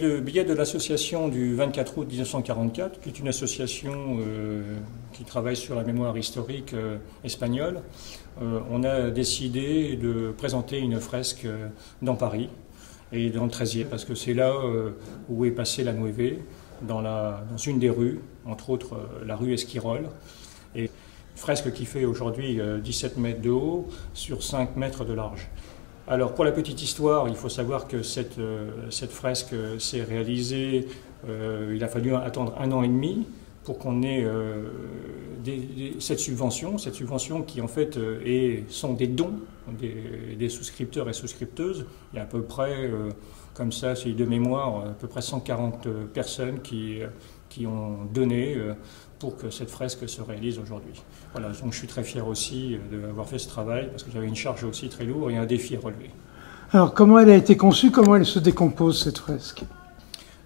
avec le biais de l'association du 24 août 1944, qui est une association qui travaille sur la mémoire historique espagnole, on a décidé de présenter une fresque dans Paris et dans le 13e, parce que c'est là où est passée la Nueve, dans une des rues, entre autres la rue Esquirol. Et une fresque qui fait aujourd'hui 17 mètres de haut sur 5 mètres de large. Alors pour la petite histoire, il faut savoir que cette fresque s'est réalisée, il a fallu attendre 1 an et demi pour qu'on ait cette subvention qui en fait sont des dons des souscripteurs et souscripteuses. Il y a à peu près, comme ça, c'est de mémoire, à peu près 140 personnes qui ont donné pour que cette fresque se réalise aujourd'hui. Voilà, donc je suis très fier aussi d'avoir fait ce travail, parce que j'avais une charge aussi très lourde et un défi à relever. Alors, comment elle a été conçue? Comment elle se décompose, cette fresque?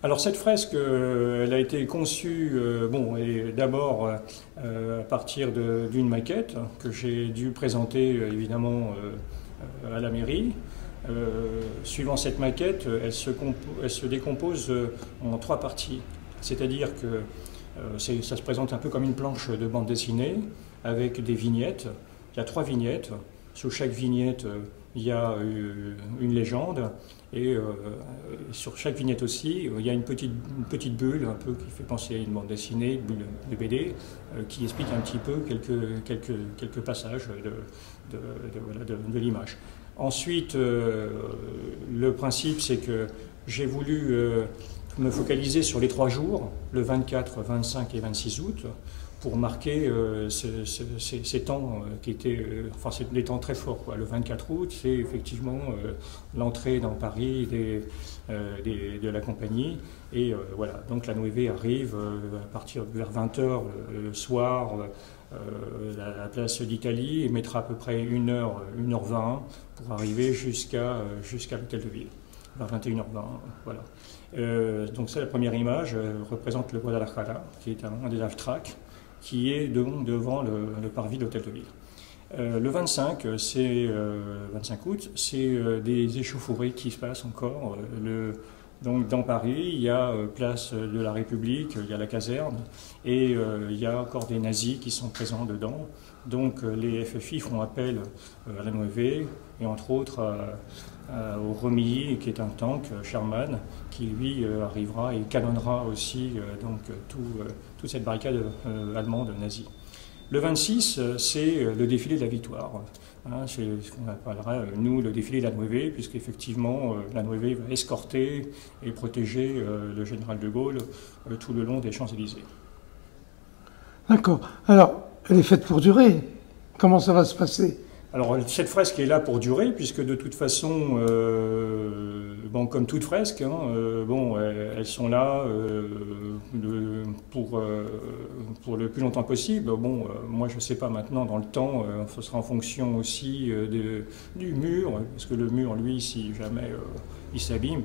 Alors, cette fresque, elle a été conçue d'abord à partir d'une maquette que j'ai dû présenter évidemment à la mairie. Suivant cette maquette, elle se décompose en 3 parties. C'est-à-dire que ça se présente un peu comme une planche de bande dessinée avec des vignettes. Il y a 3 vignettes. Sous chaque vignette, il y a une légende. Et sur chaque vignette aussi, il y a une petite bulle, un peu qui fait penser à une bande dessinée, une bulle de BD, qui explique un petit peu quelques passages de l'image. Ensuite, le principe, c'est que j'ai voulu me focaliser sur les 3 jours, le 24, 25 et 26 août, pour marquer ces temps qui étaient, c'est des temps très forts, quoi. Le 24 août, c'est effectivement l'entrée dans Paris de la compagnie. Et voilà, donc la Nueve arrive à partir vers 20h le soir à la place d'Italie et mettra à peu près 1h20 pour arriver jusqu'à l'hôtel de ville, vers 21h20. Voilà. Donc ça, la première image représente le Guadalajara, qui est un des half-tracks, qui est devant le parvis de l'hôtel de ville. Le 25 août, c'est des échauffourées qui se passent encore. Donc dans Paris, il y a place de la République, il y a la caserne, et il y a encore des nazis qui sont présents dedans. Donc les FFI font appel à la Nueve, et entre autres au Romilly, qui est un tank, Sherman, qui lui arrivera et canonnera aussi toute cette barricade allemande nazie. Le 26, c'est le défilé de la victoire. Hein, c'est ce qu'on appellera, nous, le défilé de la Nueve, puisqu'effectivement, la Nueve va escorter et protéger le général de Gaulle tout le long des Champs-Élysées. D'accord. Alors, elle est faite pour durer. Comment ça va se passer? Alors, cette fresque est là pour durer, puisque de toute façon, comme toute fresque, elles sont là pour le plus longtemps possible. Moi, je ne sais pas maintenant, dans le temps, ce sera en fonction aussi du mur, parce que le mur, lui, si jamais il s'abîme,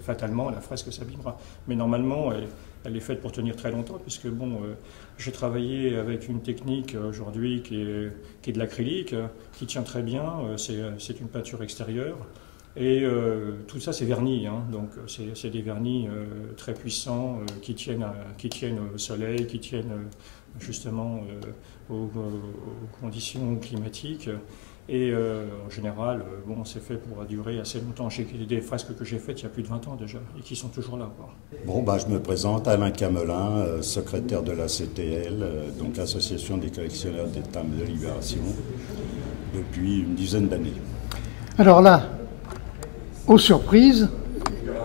fatalement, la fresque s'abîmera. Mais normalement, elle est faite pour tenir très longtemps, puisque j'ai travaillé avec une technique aujourd'hui qui est de l'acrylique, qui tient très bien, c'est une peinture extérieure, et tout ça c'est verni, hein, donc c'est des vernis très puissants qui tiennent au soleil, qui tiennent justement aux conditions climatiques. Et en général, c'est fait pour durer assez longtemps. J'ai des fresques que j'ai faites il y a plus de 20 ans déjà, et qui sont toujours là, quoi. Je me présente, Alain Camelin, secrétaire de la CTL, donc l'Association des collectionneurs des timbres de libération, depuis une dizaine d'années. Alors là, aux surprises,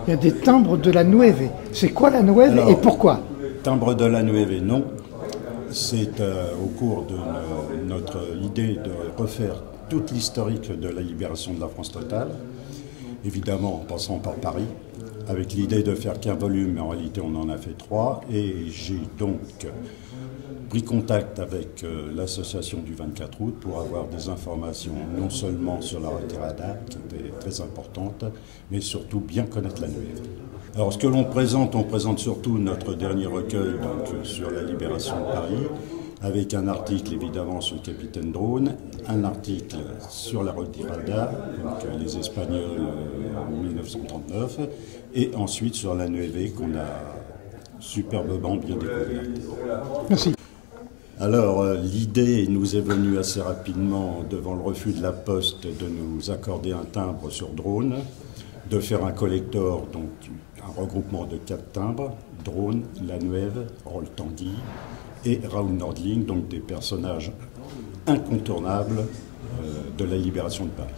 il y a des timbres de la Nueve. C'est quoi la Nueve et pourquoi? Timbres de la Nueve, non. C'est au cours de notre idée de refaire toute l'historique de la libération de la France totale, évidemment en passant par Paris, avec l'idée de faire qu'un volume, mais en réalité on en a fait 3, et j'ai donc pris contact avec l'association du 24 août pour avoir des informations non seulement sur la retirada, qui était très importante, mais surtout bien connaître la Nueve. Alors ce que on présente surtout notre dernier recueil donc, sur la libération de Paris, avec un article évidemment sur le capitaine Drone, un article sur la retirada, donc les Espagnols en 1939, et ensuite sur la Nueve qu'on a superbement bien découverte. Merci. Alors, l'idée nous est venue assez rapidement devant le refus de la Poste de nous accorder un timbre sur Drone, de faire un collector, donc un regroupement de 4 timbres, Drone, La Nueve, Roll Tanguy et Raoul Nordling, donc des personnages incontournables de la libération de Paris.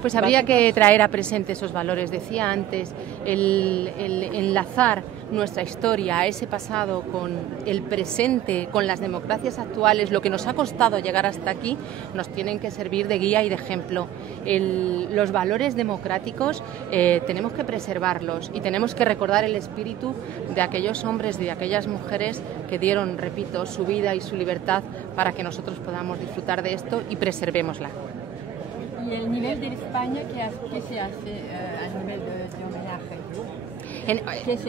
Pues habría que traer a presente esos valores. Decía antes, el enlazar nuestra historia a ese pasado con el presente, con las democracias actuales, lo que nos ha costado llegar hasta aquí, nos tienen que servir de guía y de ejemplo. Los valores democráticos tenemos que preservarlos y tenemos que recordar el espíritu de aquellos hombres y de aquellas mujeres que dieron, repito, su vida y su libertad para que nosotros podamos disfrutar de esto y preservémosla. ¿Y el nivel de España qué se hace a nivel de homenaje?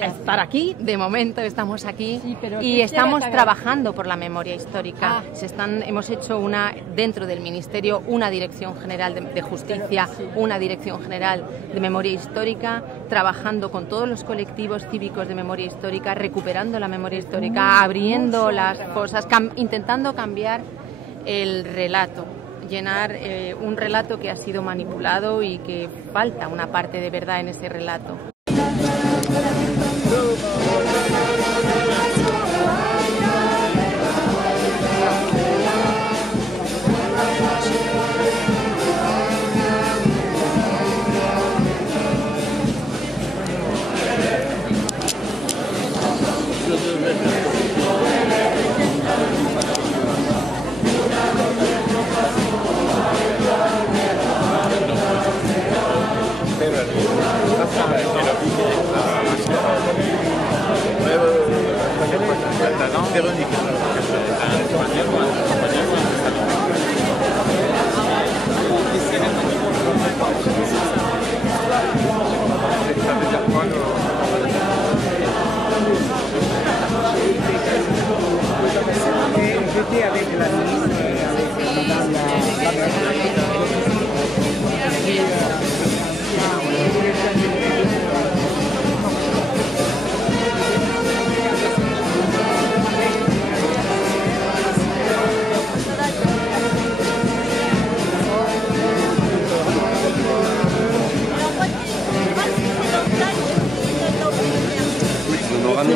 Estar aquí, de momento estamos aquí, sí, y estamos trabajando por la memoria histórica. Hemos hecho dentro del Ministerio una Dirección General de Justicia, una Dirección General de Memoria Histórica, trabajando con todos los colectivos cívicos de memoria histórica, recuperando la memoria histórica, abriendo las cosas, intentando cambiar el relato. Llenar un relato que ha sido manipulado y que falta una parte de verdad en ese relato.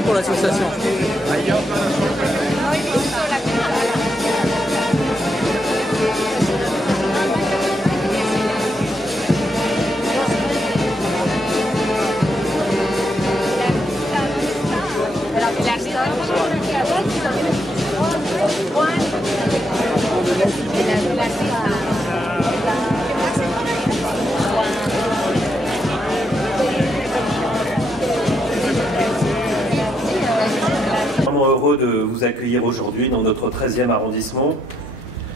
Pour l'association. Heureux de vous accueillir aujourd'hui dans notre 13e arrondissement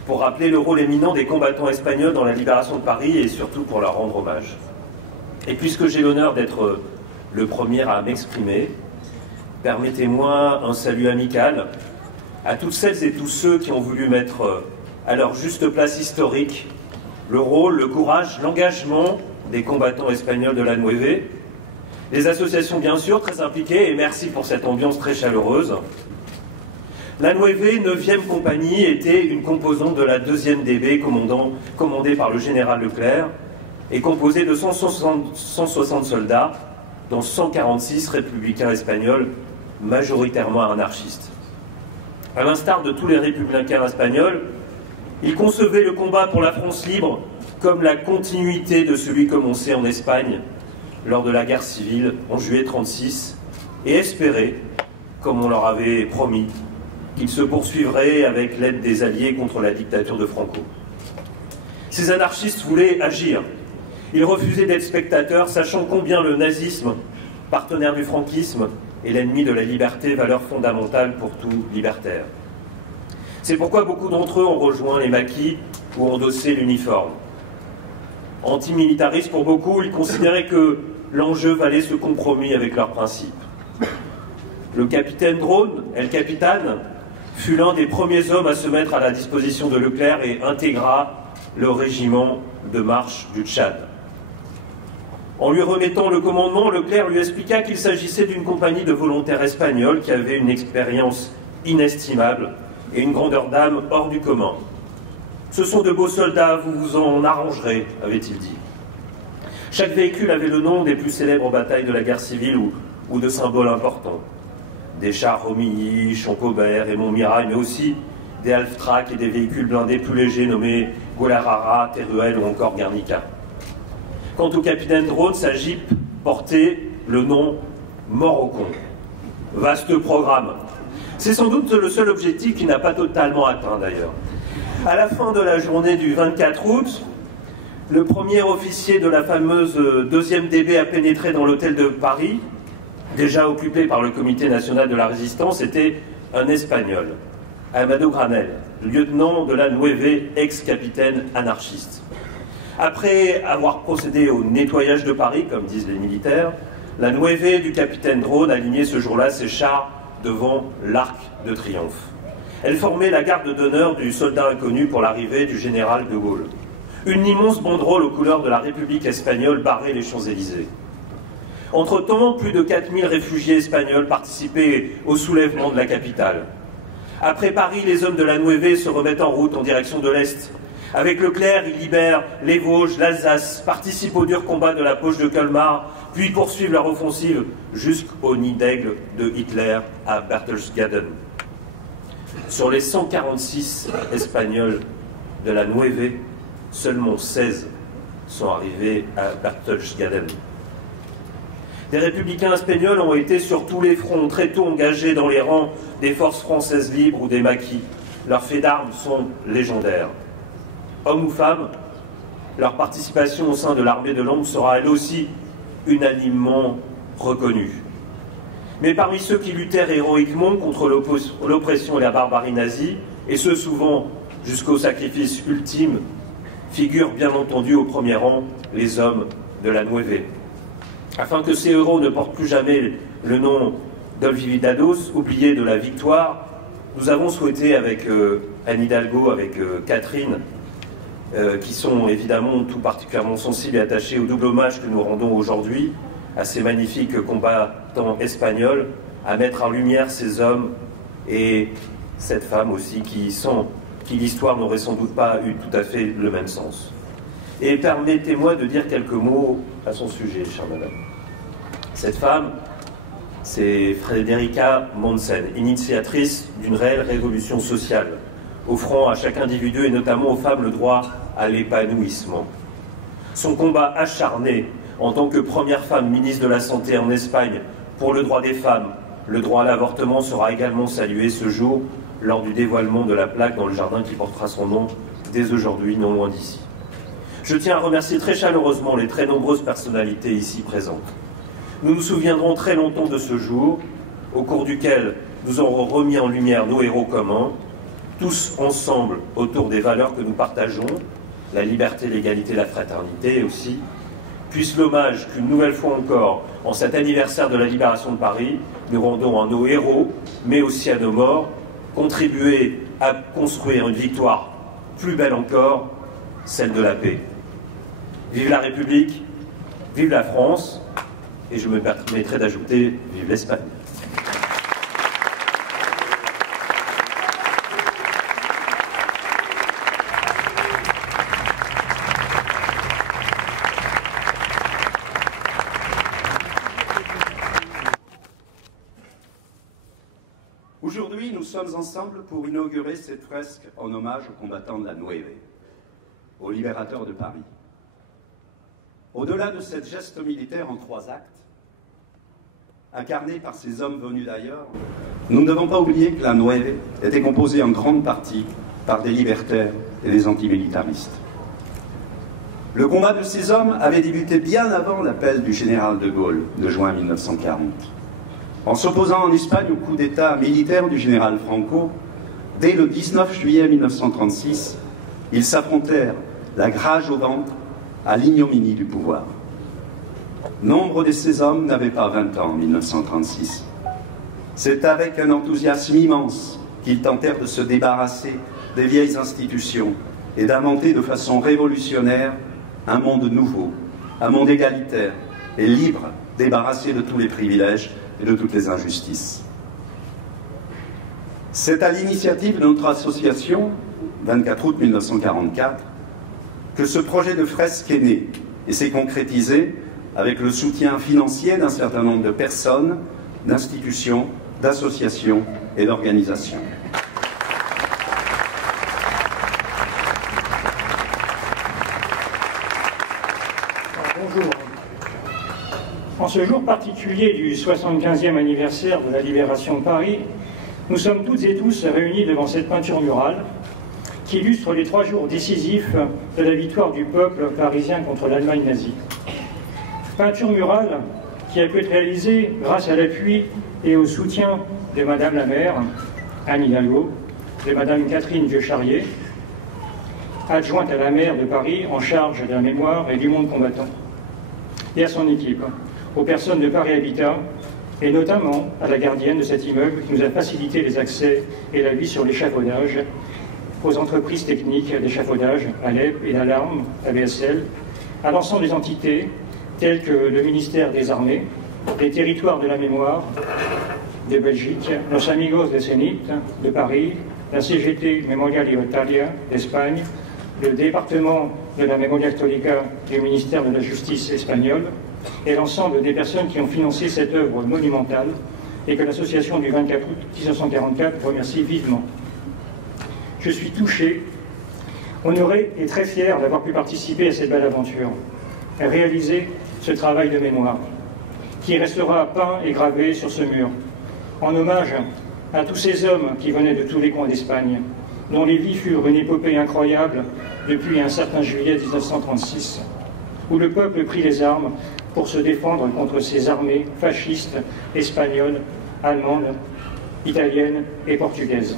pour rappeler le rôle éminent des combattants espagnols dans la libération de Paris et surtout pour leur rendre hommage. Et puisque j'ai l'honneur d'être le premier à m'exprimer, permettez-moi un salut amical à toutes celles et tous ceux qui ont voulu mettre à leur juste place historique le rôle, le courage, l'engagement des combattants espagnols de la Nueve, les associations bien sûr très impliquées, et merci pour cette ambiance très chaleureuse. La Nueve, 9e compagnie, était une composante de la 2e DB commandée par le général Leclerc et composée de 160 soldats, dont 146 républicains espagnols, majoritairement anarchistes. À l'instar de tous les républicains espagnols, ils concevaient le combat pour la France libre comme la continuité de celui commencé en Espagne lors de la guerre civile en juillet 1936 et espéraient, comme on leur avait promis, qu'il se poursuivrait avec l'aide des Alliés contre la dictature de Franco. Ces anarchistes voulaient agir. Ils refusaient d'être spectateurs, sachant combien le nazisme, partenaire du franquisme, est l'ennemi de la liberté, valeur fondamentale pour tout libertaire. C'est pourquoi beaucoup d'entre eux ont rejoint les maquis ou endossé l'uniforme. Antimilitaristes pour beaucoup, ils considéraient que l'enjeu valait ce compromis avec leurs principes. Le capitaine Drone, El Capitan, fut l'un des premiers hommes à se mettre à la disposition de Leclerc et intégra le régiment de marche du Tchad. En lui remettant le commandement, Leclerc lui expliqua qu'il s'agissait d'une compagnie de volontaires espagnols qui avait une expérience inestimable et une grandeur d'âme hors du commun. « Ce sont de beaux soldats, vous vous en arrangerez », avait-il dit. Chaque véhicule avait le nom des plus célèbres batailles de la guerre civile ou de symboles importants. Des chars Romilly, Champaubert et Montmirail, mais aussi des half-track et des véhicules blindés plus légers nommés Guadalajara, Teruel ou encore Guernica. Quant au capitaine Drone, sa Jeep portait le nom Mort au con. Vaste programme. C'est sans doute le seul objectif qui n'a pas totalement atteint d'ailleurs. À la fin de la journée du 24 août, le premier officier de la fameuse 2e DB a pénétré dans l'hôtel de Paris, déjà occupé par le Comité national de la résistance, était un Espagnol, Amado Granel, lieutenant de la Nueve, ex-capitaine anarchiste. Après avoir procédé au nettoyage de Paris, comme disent les militaires, la Nueve du capitaine Drone alignait ce jour-là ses chars devant l'Arc de Triomphe. Elle formait la garde d'honneur du soldat inconnu pour l'arrivée du général de Gaulle. Une immense banderole aux couleurs de la République espagnole barrait les Champs-Élysées. Entre-temps, plus de 4000 réfugiés espagnols participaient au soulèvement de la capitale. Après Paris, les hommes de la Nueve se remettent en route en direction de l'Est. Avec Leclerc, ils libèrent les Vosges, l'Alsace, participent au dur combat de la poche de Colmar, puis poursuivent leur offensive jusqu'au nid d'aigle de Hitler à Berchtesgaden. Sur les 146 Espagnols de la Nueve, seulement 16 sont arrivés à Berchtesgaden. Des républicains espagnols ont été sur tous les fronts, très tôt engagés dans les rangs des forces françaises libres ou des maquis. Leurs faits d'armes sont légendaires. Hommes ou femmes, leur participation au sein de l'armée de l'ombre sera elle aussi unanimement reconnue. Mais parmi ceux qui luttèrent héroïquement contre l'oppression et la barbarie nazie, et ceux souvent jusqu'au sacrifice ultime, figurent bien entendu au premier rang les hommes de la Nueve. Afin que ces héros ne portent plus jamais le nom d'Olvidados, oublié de la victoire, nous avons souhaité avec Anne Hidalgo, avec Catherine, qui sont évidemment tout particulièrement sensibles et attachés au double hommage que nous rendons aujourd'hui à ces magnifiques combattants espagnols, à mettre en lumière ces hommes et cette femme aussi qui l'histoire n'aurait sans doute pas eu tout à fait le même sens. Et permettez-moi de dire quelques mots à son sujet, chère madame. Cette femme, c'est Frederica Monsen, initiatrice d'une réelle révolution sociale, offrant à chaque individu et notamment aux femmes le droit à l'épanouissement. Son combat acharné en tant que première femme ministre de la Santé en Espagne pour le droit des femmes, le droit à l'avortement sera également salué ce jour lors du dévoilement de la plaque dans le jardin qui portera son nom dès aujourd'hui, non loin d'ici. Je tiens à remercier très chaleureusement les très nombreuses personnalités ici présentes. Nous nous souviendrons très longtemps de ce jour, au cours duquel nous aurons remis en lumière nos héros communs, tous ensemble autour des valeurs que nous partageons, la liberté, l'égalité, la fraternité aussi, puisse l'hommage qu'une nouvelle fois encore, en cet anniversaire de la libération de Paris, nous rendons à nos héros, mais aussi à nos morts, contribuer à construire une victoire plus belle encore, celle de la paix. Vive la République, vive la France, et je me permettrai d'ajouter, vive l'Espagne. Aujourd'hui, nous sommes ensemble pour inaugurer cette fresque en hommage aux combattants de la Nueve, aux libérateurs de Paris. Au-delà de cette geste militaire en 3 actes, incarné par ces hommes venus d'ailleurs, nous ne devons pas oublier que la Nueve était composée en grande partie par des libertaires et des antimilitaristes. Le combat de ces hommes avait débuté bien avant l'appel du général de Gaulle de juin 1940. En s'opposant en Espagne au coup d'État militaire du général Franco, dès le 19 juillet 1936, ils s'affrontèrent la rage au ventre à l'ignominie du pouvoir. Nombre de ces hommes n'avaient pas 20 ans en 1936. C'est avec un enthousiasme immense qu'ils tentèrent de se débarrasser des vieilles institutions et d'inventer de façon révolutionnaire un monde nouveau, un monde égalitaire et libre, débarrassé de tous les privilèges et de toutes les injustices. C'est à l'initiative de notre association, 24 août 1944, que ce projet de fresque est né et s'est concrétisé avec le soutien financier d'un certain nombre de personnes, d'institutions, d'associations et d'organisations. Bonjour. En ce jour particulier du 75e anniversaire de la libération de Paris, nous sommes toutes et tous réunis devant cette peinture murale qui illustre les 3 jours décisifs de la victoire du peuple parisien contre l'Allemagne nazie. Peinture murale qui a pu être réalisée grâce à l'appui et au soutien de Madame la maire, Anne Hidalgo, de Madame Catherine Vieux-Charrier, adjointe à la maire de Paris en charge de la mémoire et du monde combattant, et à son équipe, aux personnes de Paris Habitat, et notamment à la gardienne de cet immeuble qui nous a facilité les accès et la vie sur l'échafaudage, aux entreprises techniques d'échafaudage, ALEP et d'Alarme, ABSL, à l'ensemble des entités telles que le ministère des Armées, les territoires de la mémoire de Belgique, Los Amigos de Zenit de Paris, la CGT Memoria Libertaria d'Espagne, le département de la Memoria Histórica du ministère de la Justice espagnol, et l'ensemble des personnes qui ont financé cette œuvre monumentale et que l'association du 24 août 1944 remercie vivement. Je suis touché, honoré et très fier d'avoir pu participer à cette belle aventure, à réaliser ce travail de mémoire, qui restera peint et gravé sur ce mur, en hommage à tous ces hommes qui venaient de tous les coins d'Espagne, dont les vies furent une épopée incroyable depuis un certain juillet 1936, où le peuple prit les armes pour se défendre contre ces armées fascistes espagnoles, allemandes, italiennes et portugaises,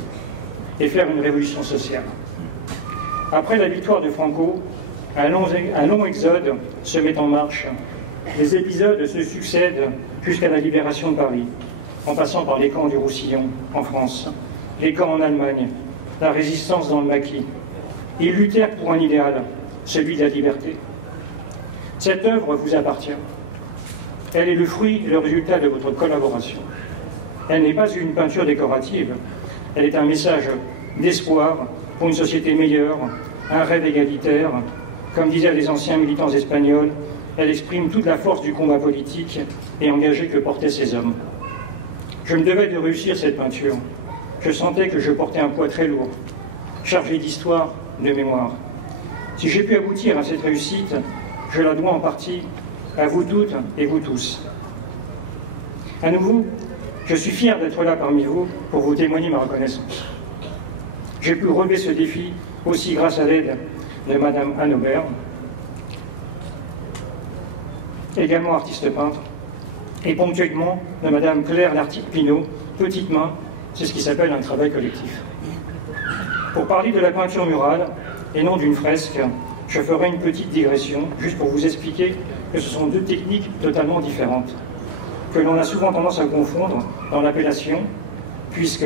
et faire une révolution sociale. Après la victoire de Franco, un long exode se met en marche. Les épisodes se succèdent jusqu'à la libération de Paris, en passant par les camps du Roussillon en France, les camps en Allemagne, la résistance dans le maquis. Ils luttèrent pour un idéal, celui de la liberté. Cette œuvre vous appartient. Elle est le fruit et le résultat de votre collaboration. Elle n'est pas une peinture décorative, elle est un message d'espoir pour une société meilleure, un rêve égalitaire. Comme disaient les anciens militants espagnols, elle exprime toute la force du combat politique et engagé que portaient ces hommes. Je me devais de réussir cette peinture. Je sentais que je portais un poids très lourd, chargé d'histoire, de mémoire. Si j'ai pu aboutir à cette réussite, je la dois en partie à vous toutes et vous tous. À nouveau, je suis fier d'être là parmi vous pour vous témoigner ma reconnaissance. J'ai pu relever ce défi aussi grâce à l'aide de Madame Anne Aubert, également artiste peintre, et ponctuellement de Madame Claire Lartigue-Pinot, petite main, c'est ce qui s'appelle un travail collectif. Pour parler de la peinture murale, et non d'une fresque, je ferai une petite digression, juste pour vous expliquer que ce sont deux techniques totalement différentes, que l'on a souvent tendance à confondre dans l'appellation, puisque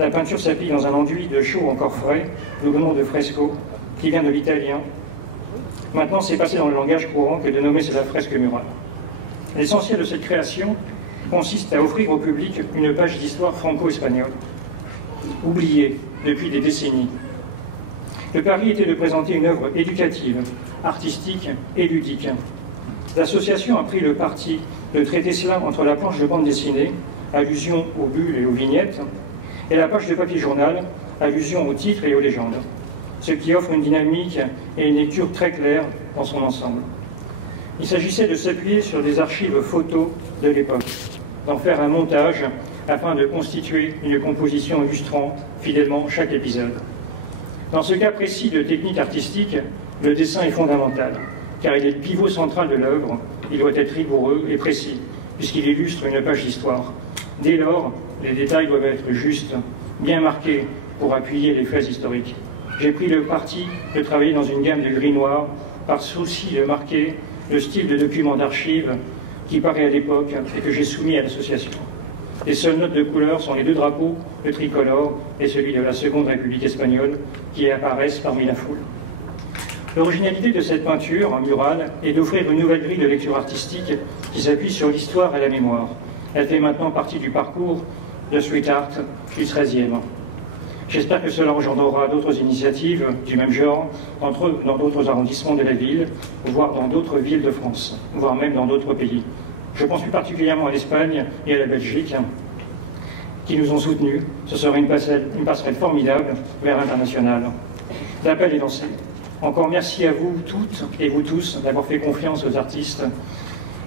la peinture s'applique dans un enduit de chaux encore frais, d'où le nom de fresco, qui vient de l'italien. Maintenant, c'est passé dans le langage courant que de nommer cela fresque murale. L'essentiel de cette création consiste à offrir au public une page d'histoire franco-espagnole, oubliée depuis des décennies. Le pari était de présenter une œuvre éducative, artistique et ludique. L'association a pris le parti de traiter cela entre la planche de bande dessinée, allusion aux bulles et aux vignettes, et la page de papier journal, allusion aux titres et aux légendes, ce qui offre une dynamique et une lecture très claire dans son ensemble. Il s'agissait de s'appuyer sur des archives photos de l'époque, d'en faire un montage afin de constituer une composition illustrant fidèlement chaque épisode. Dans ce cas précis de technique artistique, le dessin est fondamental, car il est le pivot central de l'œuvre. Il doit être rigoureux et précis, puisqu'il illustre une page d'histoire. Dès lors, les détails doivent être justes, bien marqués pour appuyer les faits historiques. J'ai pris le parti de travailler dans une gamme de gris-noir, par souci de marquer le style de document d'archives qui paraît à l'époque et que j'ai soumis à l'association. Les seules notes de couleur sont les deux drapeaux, le tricolore et celui de la Seconde République espagnole, qui apparaissent parmi la foule. L'originalité de cette peinture murale est d'offrir une nouvelle grille de lecture artistique qui s'appuie sur l'histoire et la mémoire. Elle fait maintenant partie du parcours de street art du XIIIe. J'espère que cela engendrera d'autres initiatives du même genre dans d'autres arrondissements de la ville, voire dans d'autres villes de France, voire même dans d'autres pays. Je pense plus particulièrement à l'Espagne et à la Belgique, qui nous ont soutenus. Ce serait une passerelle formidable vers l'international. L'appel est lancé. Encore merci à vous toutes et vous tous d'avoir fait confiance aux artistes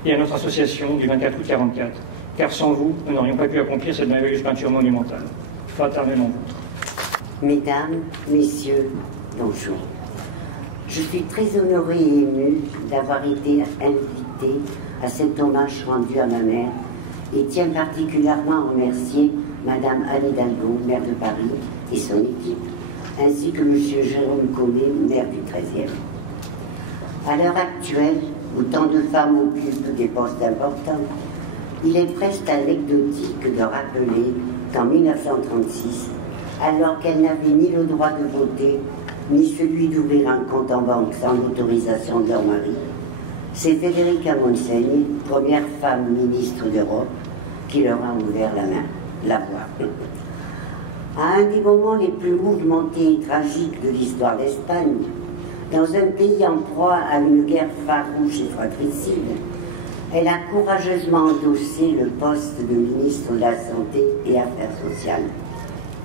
et à notre association du 24 août 44, car sans vous, nous n'aurions pas pu accomplir cette merveilleuse peinture monumentale. Fraternellement vôtre. Mesdames, Messieurs, bonjour. Je suis très honorée et émue d'avoir été invitée à cet hommage rendu à ma mère et tiens particulièrement à remercier Madame Anne Hidalgo, maire de Paris, et son équipe, ainsi que M. Jérôme Collet, maire du 13e. À l'heure actuelle, où tant de femmes occupent des postes importants, il est presque anecdotique de rappeler qu'en 1936, alors qu'elles n'avaient ni le droit de voter, ni celui d'ouvrir un compte en banque sans l'autorisation de leur mari, c'est Federica Montseny, première femme ministre d'Europe, qui leur a ouvert la voie. À un des moments les plus mouvementés et tragiques de l'histoire d'Espagne, dans un pays en proie à une guerre farouche et fratricide, elle a courageusement endossé le poste de ministre de la Santé et Affaires sociales.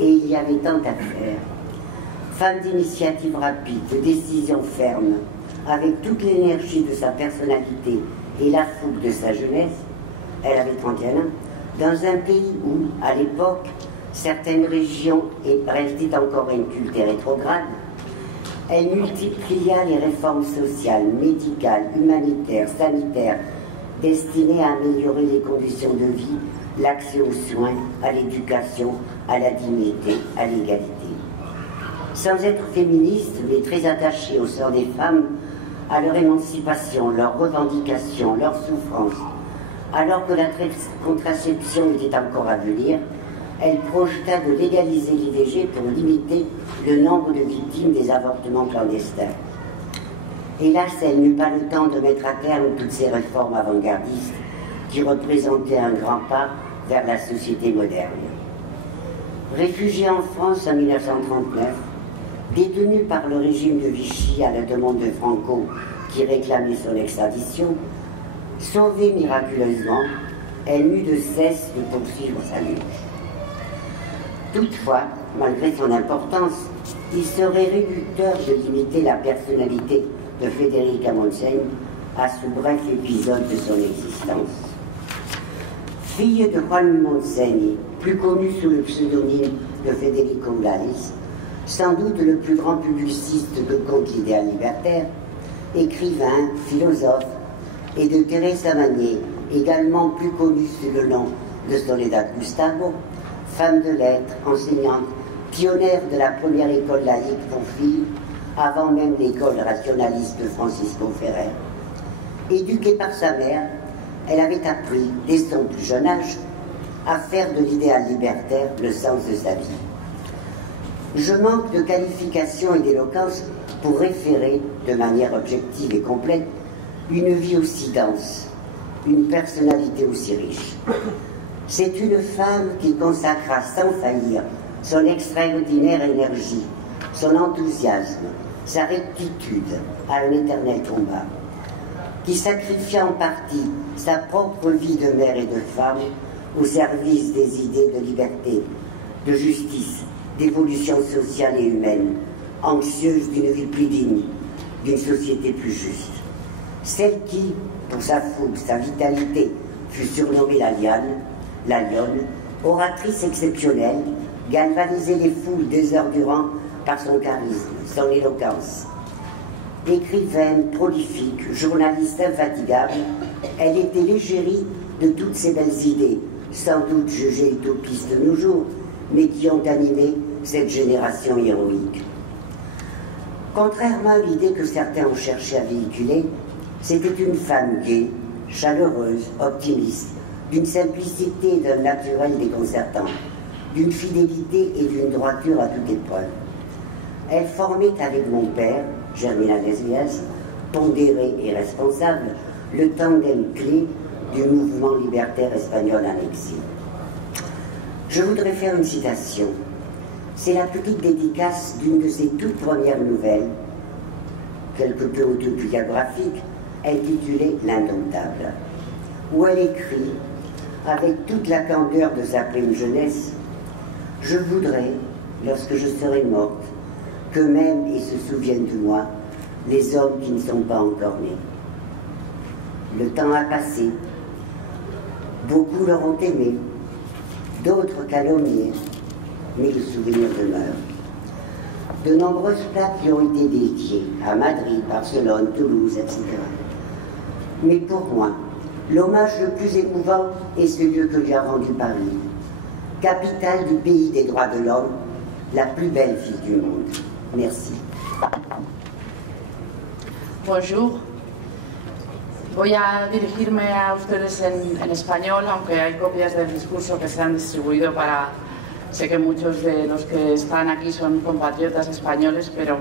Et il y avait tant à faire. Femme d'initiative rapide, de décision ferme, avec toute l'énergie de sa personnalité et la fougue de sa jeunesse, elle avait 31 ans, dans un pays où, à l'époque, certaines régions restaient encore incultes et rétrogrades, elle multiplia les réformes sociales, médicales, humanitaires, sanitaires, destinées à améliorer les conditions de vie, l'accès aux soins, à l'éducation, à la dignité, à l'égalité. Sans être féministe, mais très attachée au sort des femmes, à leur émancipation, leurs revendications, leurs souffrances, alors que la contraception était encore à venir, elle projeta de légaliser l'IVG pour limiter le nombre de victimes des avortements clandestins. Hélas, elle n'eut pas le temps de mettre à terme toutes ces réformes avant-gardistes qui représentaient un grand pas vers la société moderne. Réfugiée en France en 1939, détenue par le régime de Vichy à la demande de Franco qui réclamait son extradition, sauvée miraculeusement, elle n'eut de cesse de poursuivre sa lutte. Toutefois, malgré son importance, il serait réducteur de limiter la personnalité de Federica Montseny à ce bref épisode de son existence. Fille de Juan Montseny, plus connu sous le pseudonyme de Federico Vlaris, sans doute le plus grand publiciste de contes idéal libertaire, écrivain, philosophe, et de Teresa Magné, également plus connue sous le nom de Soledad Gustavo, femme de lettres, enseignante, pionnière de la première école laïque pour filles, avant même l'école rationaliste de Francisco Ferrer. Éduquée par sa mère, elle avait appris, dès son plus jeune âge, à faire de l'idéal libertaire le sens de sa vie. Je manque de qualification et d'éloquence pour référer, de manière objective et complète, une vie aussi dense, une personnalité aussi riche. C'est une femme qui consacra sans faillir son extraordinaire énergie, son enthousiasme, sa rectitude à un éternel combat, qui sacrifia en partie sa propre vie de mère et de femme au service des idées de liberté, de justice, d'évolution sociale et humaine, anxieuse d'une vie plus digne, d'une société plus juste. Celle qui, pour sa fougue, sa vitalité, fut surnommée la lionne, oratrice exceptionnelle, galvanisait les foules des heures durant par son charisme, son éloquence. Écrivaine, prolifique, journaliste infatigable, elle était l'égérie de toutes ces belles idées, sans doute jugées utopistes de nos jours, mais qui ont animé cette génération héroïque. Contrairement à l'idée que certains ont cherché à véhiculer, c'était une femme gaie, chaleureuse, optimiste, d'une simplicité et d'un naturel déconcertant, d'une fidélité et d'une droiture à toute épreuve. Elle formait avec mon père, Germinal Eslias, pondéré et responsable, le tandem clé du mouvement libertaire espagnol en exil. Je voudrais faire une citation. C'est la petite dédicace d'une de ses toutes premières nouvelles, quelque peu autobiographique, intitulée L'Indomptable, où elle écrit, avec toute la candeur de sa pleine jeunesse, « Je voudrais, lorsque je serai morte, que même ils se souviennent de moi, les hommes qui ne sont pas encore nés. » Le temps a passé, beaucoup l'auront aimé, d'autres calomniés, mais le souvenir demeure. De nombreuses plaques lui ont été dédiées, à Madrid, Barcelone, Toulouse, etc. Mais pour moi, l'hommage le plus émouvant est celui que lui a rendu Paris, capitale du pays des droits de l'homme, la plus belle ville du monde. Merci. Bonjour. Voy a dirigirme a ustedes en español, aunque hay copias del discurso que se han distribuido para... Sé que muchos de los que están aquí son compatriotas españoles, pero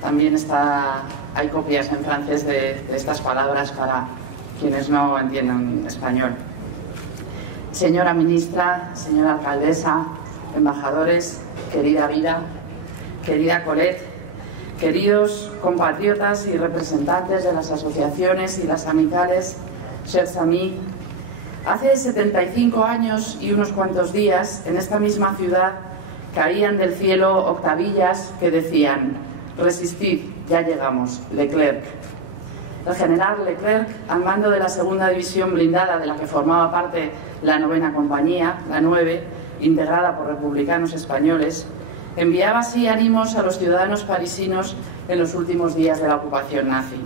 también hay copias en francés de estas palabras para quienes no entienden español. Señora ministra, señora alcaldesa, embajadores, querida Vida, querida Colette, queridos compatriotas y representantes de las asociaciones y las amicales, chers amis, hace 75 años y unos cuantos días, en esta misma ciudad, caían del cielo octavillas que decían: resistid, ya llegamos, Leclerc. El general Leclerc, al mando de la segunda división blindada de la que formaba parte la 9ª compañía, la 9, integrada por republicanos españoles, enviaba así ánimos a los ciudadanos parisinos en los últimos días de la ocupación nazi.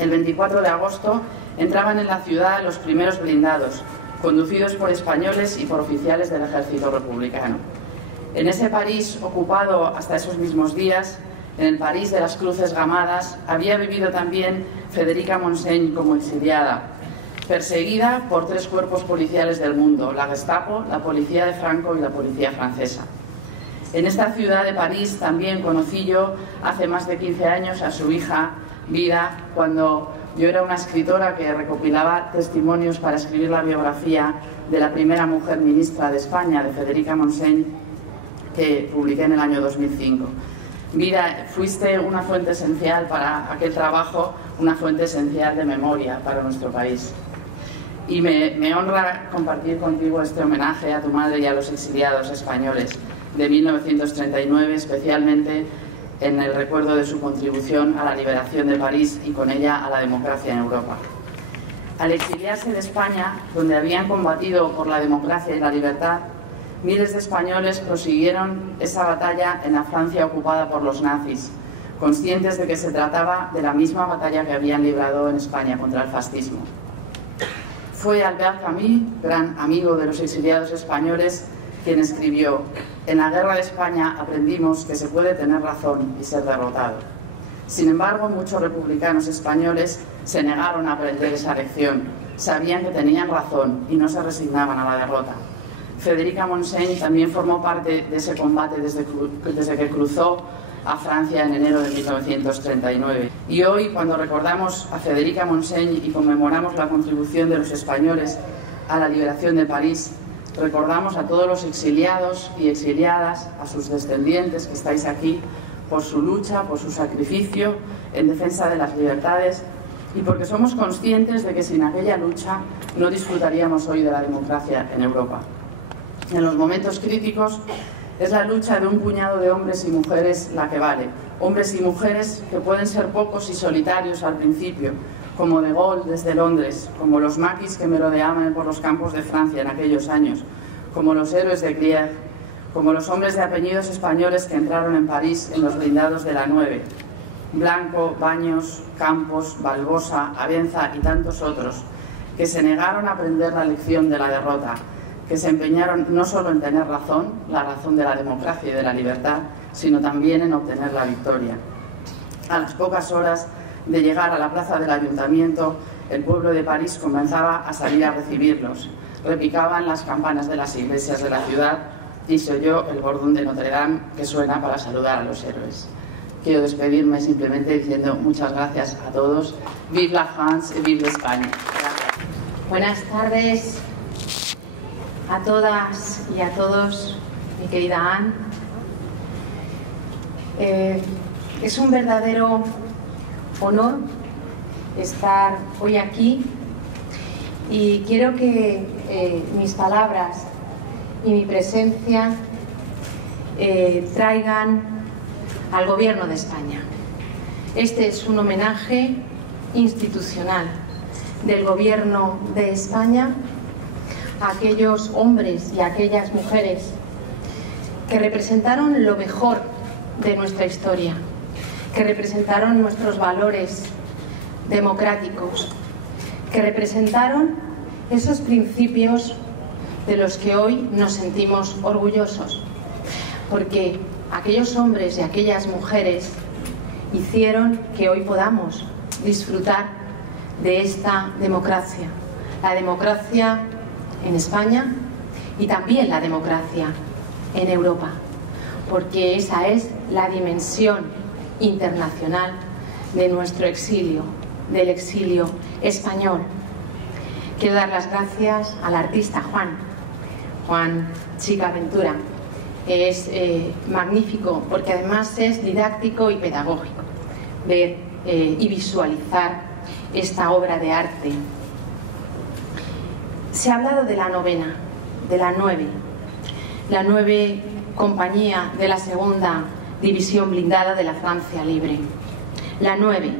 El 24 de agosto entraban en la ciudad los primeros blindados, conducidos por españoles y por oficiales del ejército republicano. En ese París ocupado hasta esos mismos días, en el París de las cruces gamadas, había vivido también Federica Montseny como exiliada, perseguida por 3 cuerpos policiales del mundo, la Gestapo, la policía de Franco y la policía francesa. En esta ciudad de París también conocí yo hace más de 15 años a su hija Vida, cuando yo era una escritora que recopilaba testimonios para escribir la biografía de la primera mujer ministra de España, de Federica Montseny, que publiqué en el año 2005. Vida, fuiste una fuente esencial para aquel trabajo, una fuente esencial de memoria para nuestro país. Y me honra compartir contigo este homenaje a tu madre y a los exiliados españoles de 1939, especialmente en el recuerdo de su contribución a la liberación de París y con ella a la democracia en Europa. Al exiliarse de España, donde habían combatido por la democracia y la libertad, miles de españoles prosiguieron esa batalla en la Francia ocupada por los nazis, conscientes de que se trataba de la misma batalla que habían librado en España contra el fascismo. Fue Albert Camus, gran amigo de los exiliados españoles, quien escribió: en la guerra de España aprendimos que se puede tener razón y ser derrotado. Sin embargo, muchos republicanos españoles se negaron a aprender esa lección, sabían que tenían razón y no se resignaban a la derrota. Federica Montseny también formó parte de ese combate desde que cruzó a Francia en enero de 1939. Y hoy, cuando recordamos a Federica Montseny y conmemoramos la contribución de los españoles a la liberación de París, recordamos a todos los exiliados y exiliadas, a sus descendientes que estáis aquí, por su lucha, por su sacrificio en defensa de las libertades y porque somos conscientes de que sin aquella lucha no disfrutaríamos hoy de la democracia en Europa. En los momentos críticos es la lucha de un puñado de hombres y mujeres la que vale. Hombres y mujeres que pueden ser pocos y solitarios al principio, como De Gaulle desde Londres, como los maquis que merodeaban por los campos de Francia en aquellos años, como los héroes de Grier, como los hombres de apellidos españoles que entraron en París en los blindados de la 9, Blanco, Baños, Campos, Balbosa, Abenza y tantos otros, que se negaron a aprender la lección de la derrota, que se empeñaron no solo en tener razón, la razón de la democracia y de la libertad, sino también en obtener la victoria. A las pocas horas de llegar a la plaza del Ayuntamiento, el pueblo de París comenzaba a salir a recibirlos. Repicaban las campanas de las iglesias de la ciudad y se oyó el bordón de Notre Dame que suena para saludar a los héroes. Quiero despedirme simplemente diciendo muchas gracias a todos. Vive la France y vive España. Gracias. Buenas tardes a todas y a todos, mi querida Anne. Es un verdadero honor estar hoy aquí y quiero que mis palabras y mi presencia traigan al Gobierno de España. Este es un homenaje institucional del Gobierno de España a aquellos hombres y a aquellas mujeres que representaron lo mejor de nuestra historia, que representaron nuestros valores democráticos, que representaron esos principios de los que hoy nos sentimos orgullosos, porque aquellos hombres y aquellas mujeres hicieron que hoy podamos disfrutar de esta democracia, la democracia en España y también la democracia en Europa, porque esa es la dimensión internacional de nuestro exilio, del exilio español. Quiero dar las gracias al artista Juan Chica Ventura. Es magnífico porque además es didáctico y pedagógico ver y visualizar esta obra de arte. Se ha hablado de la novena, de la 9 compañía de la segunda división blindada de la Francia Libre. La 9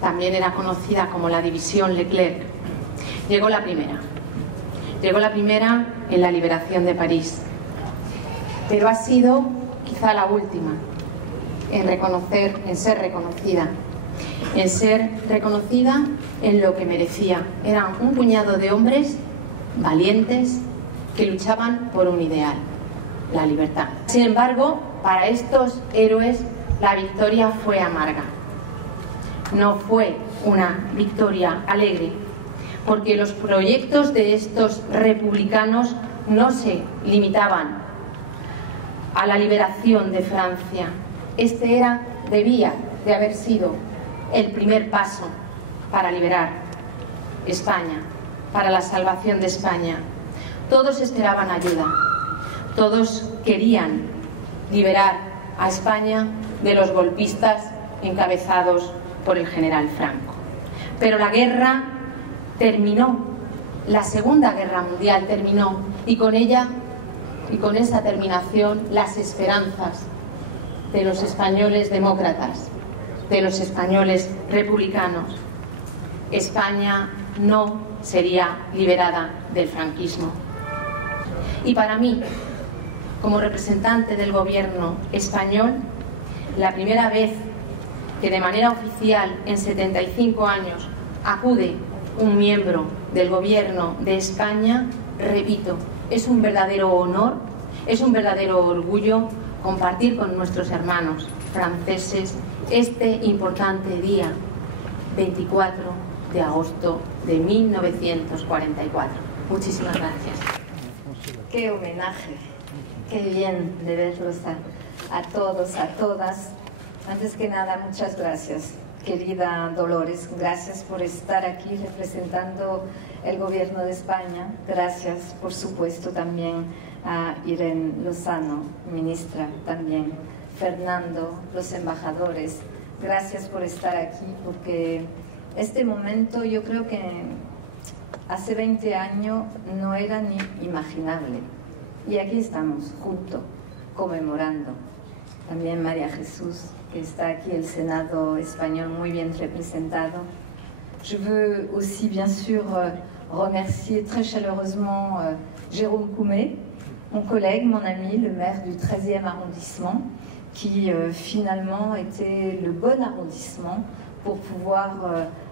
también era conocida como la división Leclerc. Llegó la primera en la liberación de París, pero ha sido quizá la última en ser reconocida en lo que merecía. Eran un puñado de hombres valientes que luchaban por un ideal, la libertad. Sin embargo, para estos héroes la victoria fue amarga. No fue una victoria alegre, porque los proyectos de estos republicanos no se limitaban a la liberación de Francia. Este debía de haber sido el primer paso para liberar España, para la salvación de España. Todos esperaban ayuda, todos querían liberar a España de los golpistas encabezados por el general Franco. Pero la guerra terminó, la Segunda Guerra Mundial terminó, y con ella y con esa terminación las esperanzas de los españoles demócratas, de los españoles republicanos. España no sería liberada del franquismo. Y para mí, como representante del gobierno español, la primera vez que de manera oficial en 75 años acude un miembro del gobierno de España, repito, es un verdadero honor, es un verdadero orgullo compartir con nuestros hermanos franceses este importante día, 24 de agosto de 1944. Muchísimas gracias. Qué homenaje, qué bien de verlos a todos, a todas. Antes que nada, muchas gracias, querida Dolores. Gracias por estar aquí representando el Gobierno de España. Gracias, por supuesto, también a Irene Lozano, ministra, también Fernando, los embajadores. Gracias por estar aquí, porque este momento yo creo que hace 20 años no era ni imaginable. Y aquí estamos, juntos, conmemorando. También María Jesús, que está aquí, el Senado espagnol muy bien representado. Je veux aussi, bien sûr, remercier très chaleureusement Jérôme Coumet, mon collègue, mon ami, le maire du 13e arrondissement, qui finalement était le bon arrondissement pour pouvoir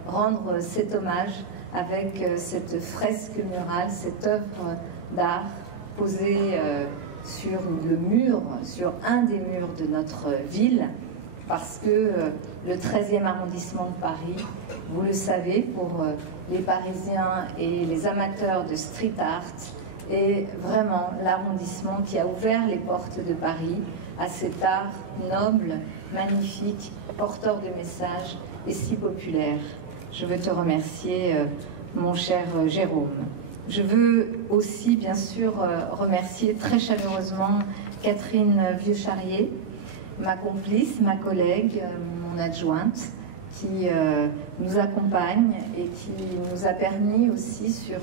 rendre cet hommage avec cette fresque murale, cette œuvre d'art posée sur le mur, sur un des murs de notre ville. parce que le 13e arrondissement de Paris, vous le savez, pour les Parisiens et les amateurs de street art, est vraiment l'arrondissement qui a ouvert les portes de Paris à cet art noble, magnifique, porteur de messages et si populaire. Je veux te remercier, mon cher Jérôme. Je veux aussi, bien sûr, remercier très chaleureusement Catherine Vieux-Charrier, ma complice, ma collègue, mon adjointe, qui nous accompagne et qui nous a permis aussi sur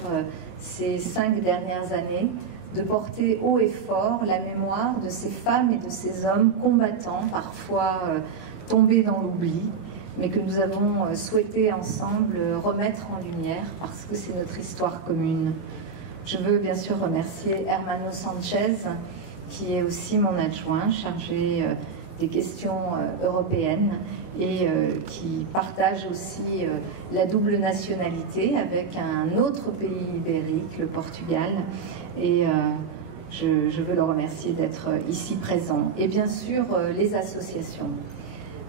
ces 5 dernières années de porter haut et fort la mémoire de ces femmes et de ces hommes combattants, parfois tombés dans l'oubli, mais que nous avons souhaité ensemble remettre en lumière parce que c'est notre histoire commune. Je veux bien sûr remercier Hermano Sanchez, qui est aussi mon adjoint, chargé des questions européennes et qui partage aussi la double nationalité avec un autre pays ibérique, le Portugal. Et je veux le remercier d'être ici présent. Et bien sûr, les associations.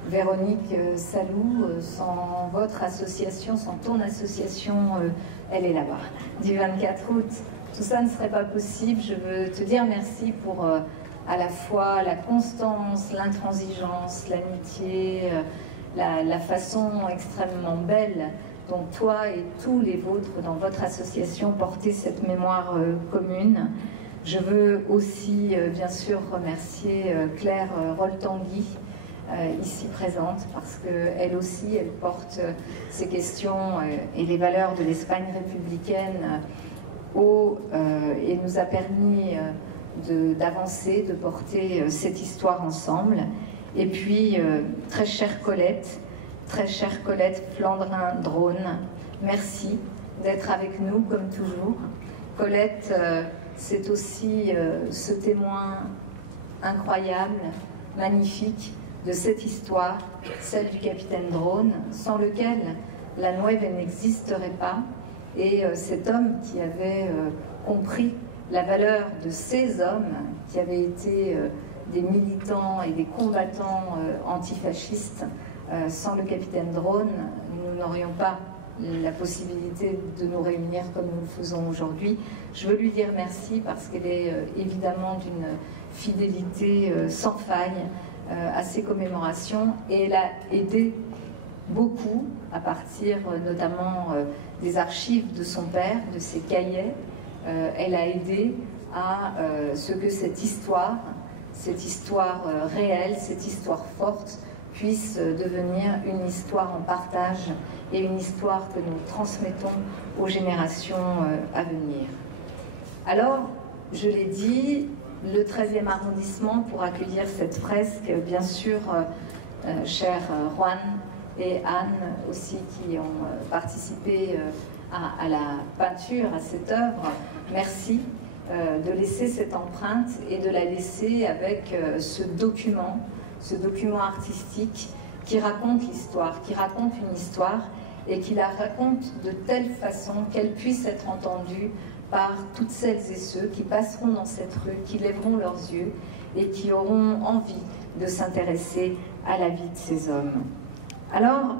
Véronique Salou, sans votre association, sans ton association, elle est là-bas, du 24 août. Tout ça ne serait pas possible. Je veux te dire merci pour à la fois la constance, l'intransigeance, l'amitié, la façon extrêmement belle dont toi et tous les vôtres dans votre association portez cette mémoire commune. Je veux aussi bien sûr remercier Claire Roltangui, ici présente, parce qu'elle aussi, elle porte ces questions et les valeurs de l'Espagne républicaine et nous a permis d'avancer, de porter cette histoire ensemble. Et puis, très chère Colette Flandrin-Drone, merci d'être avec nous comme toujours. Colette, c'est aussi ce témoin incroyable, magnifique, de cette histoire, celle du capitaine Drone, sans lequel la Nueve n'existerait pas. Et cet homme qui avait compris la valeur de ces hommes, qui avaient été des militants et des combattants antifascistes, sans le capitaine Drone, nous n'aurions pas la possibilité de nous réunir comme nous le faisons aujourd'hui. Je veux lui dire merci parce qu'elle est évidemment d'une fidélité sans faille à ces commémorations et elle a aidé beaucoup à partir notamment des archives de son père, de ses cahiers. Elle a aidé à ce que cette histoire réelle, cette histoire forte puisse devenir une histoire en partage et une histoire que nous transmettons aux générations à venir. Alors, je l'ai dit, le 13e arrondissement pour accueillir cette fresque, bien sûr, cher Juan et Anne aussi qui ont participé à la peinture, à cette œuvre. Merci de laisser cette empreinte et de la laisser avec ce document artistique qui raconte l'histoire, qui raconte une histoire et qui la raconte de telle façon qu'elle puisse être entendue par toutes celles et ceux qui passeront dans cette rue, qui lèveront leurs yeux et qui auront envie de s'intéresser à la vie de ces hommes. Alors,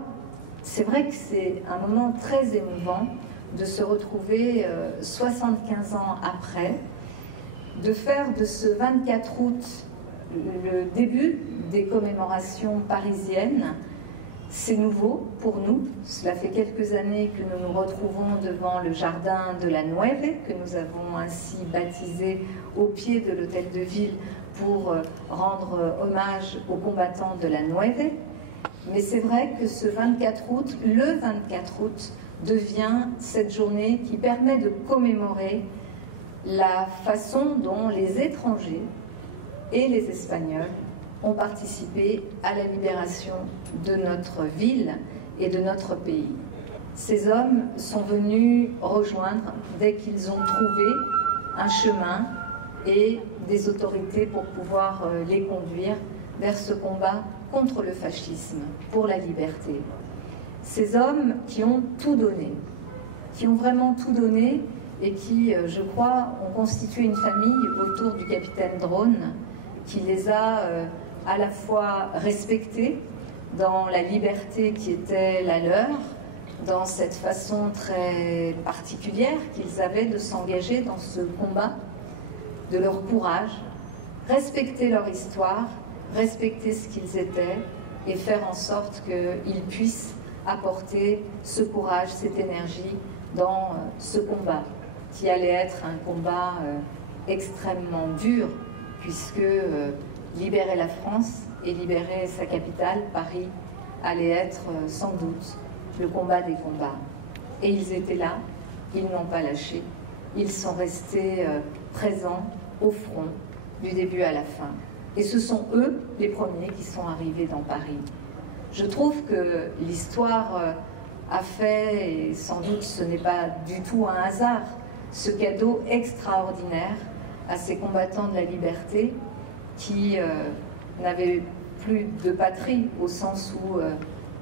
c'est vrai que c'est un moment très émouvant de se retrouver 75 ans après, de faire de ce 24 août le début des commémorations parisiennes. C'est nouveau pour nous. Cela fait quelques années que nous nous retrouvons devant le jardin de la Nueve, que nous avons ainsi baptisé au pied de l'hôtel de ville pour rendre hommage aux combattants de la Nueve. Mais c'est vrai que ce 24 août, le 24 août, devient cette journée qui permet de commémorer la façon dont les étrangers et les Espagnols ont participé à la libération de notre ville et de notre pays. Ces hommes sont venus rejoindre dès qu'ils ont trouvé un chemin et des autorités pour pouvoir les conduire vers ce combat contre le fascisme, pour la liberté. Ces hommes qui ont tout donné, qui ont vraiment tout donné et qui, je crois, ont constitué une famille autour du capitaine Drone, qui les a à la fois respectés dans la liberté qui était la leur, dans cette façon très particulière qu'ils avaient de s'engager dans ce combat, de leur courage, respecter leur histoire, respecter ce qu'ils étaient et faire en sorte qu'ils puissent apporter ce courage, cette énergie dans ce combat qui allait être un combat extrêmement dur puisque libérer la France et libérer sa capitale, Paris, allait être sans doute le combat des combats. Et ils étaient là, ils n'ont pas lâché, ils sont restés présents au front du début à la fin. Et ce sont eux les premiers qui sont arrivés dans Paris. Je trouve que l'histoire a fait, et sans doute ce n'est pas du tout un hasard, ce cadeau extraordinaire à ces combattants de la liberté qui n'avaient plus de patrie au sens où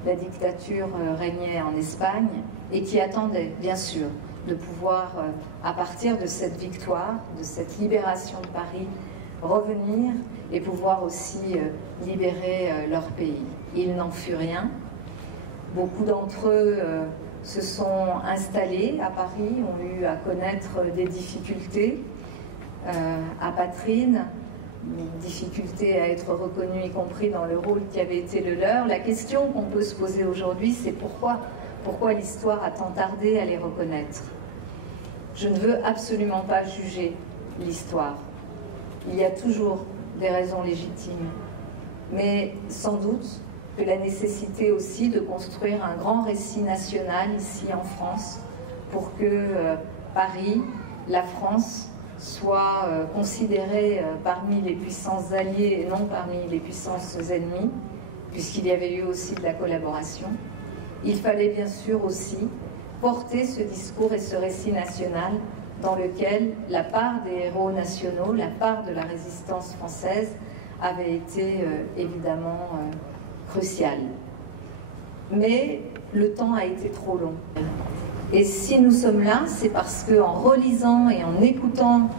la dictature régnait en Espagne et qui attendaient bien sûr de pouvoir, à partir de cette victoire, de cette libération de Paris, revenir et pouvoir aussi libérer leur pays. Il n'en fut rien. Beaucoup d'entre eux se sont installés à Paris, ont eu à connaître des difficultés apatrides, difficultés à être reconnus, y compris dans le rôle qui avait été le leur. La question qu'on peut se poser aujourd'hui, c'est pourquoi l'histoire a tant tardé à les reconnaître. Je ne veux absolument pas juger l'histoire. Il y a toujours des raisons légitimes, mais sans doute que la nécessité aussi de construire un grand récit national ici en France pour que Paris, la France, soit considérée parmi les puissances alliées et non parmi les puissances ennemies, puisqu'il y avait eu aussi de la collaboration. Il fallait bien sûr aussi porter ce discours et ce récit national dans lequel la part des héros nationaux, la part de la résistance française avait été évidemment cruciale. Mais le temps a été trop long. Et si nous sommes là, c'est parce qu'en relisant et en écoutant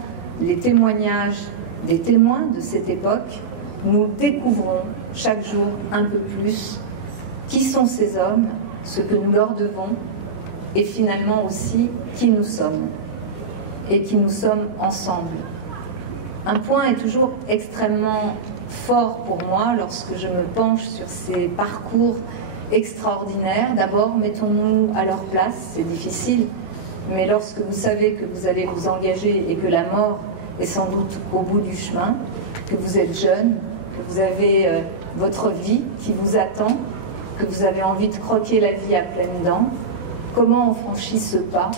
les témoignages des témoins de cette époque, nous découvrons chaque jour un peu plus qui sont ces hommes, ce que nous leur devons, et finalement aussi qui nous sommes, et qui nous sommes ensemble. Un point est toujours extrêmement fort pour moi lorsque je me penche sur ces parcours extraordinaires. D'abord, mettons-nous à leur place, c'est difficile, mais lorsque vous savez que vous allez vous engager et que la mort est sans doute au bout du chemin, que vous êtes jeune, que vous avez votre vie qui vous attend, que vous avez envie de croquer la vie à pleines dents, comment on franchit ce pas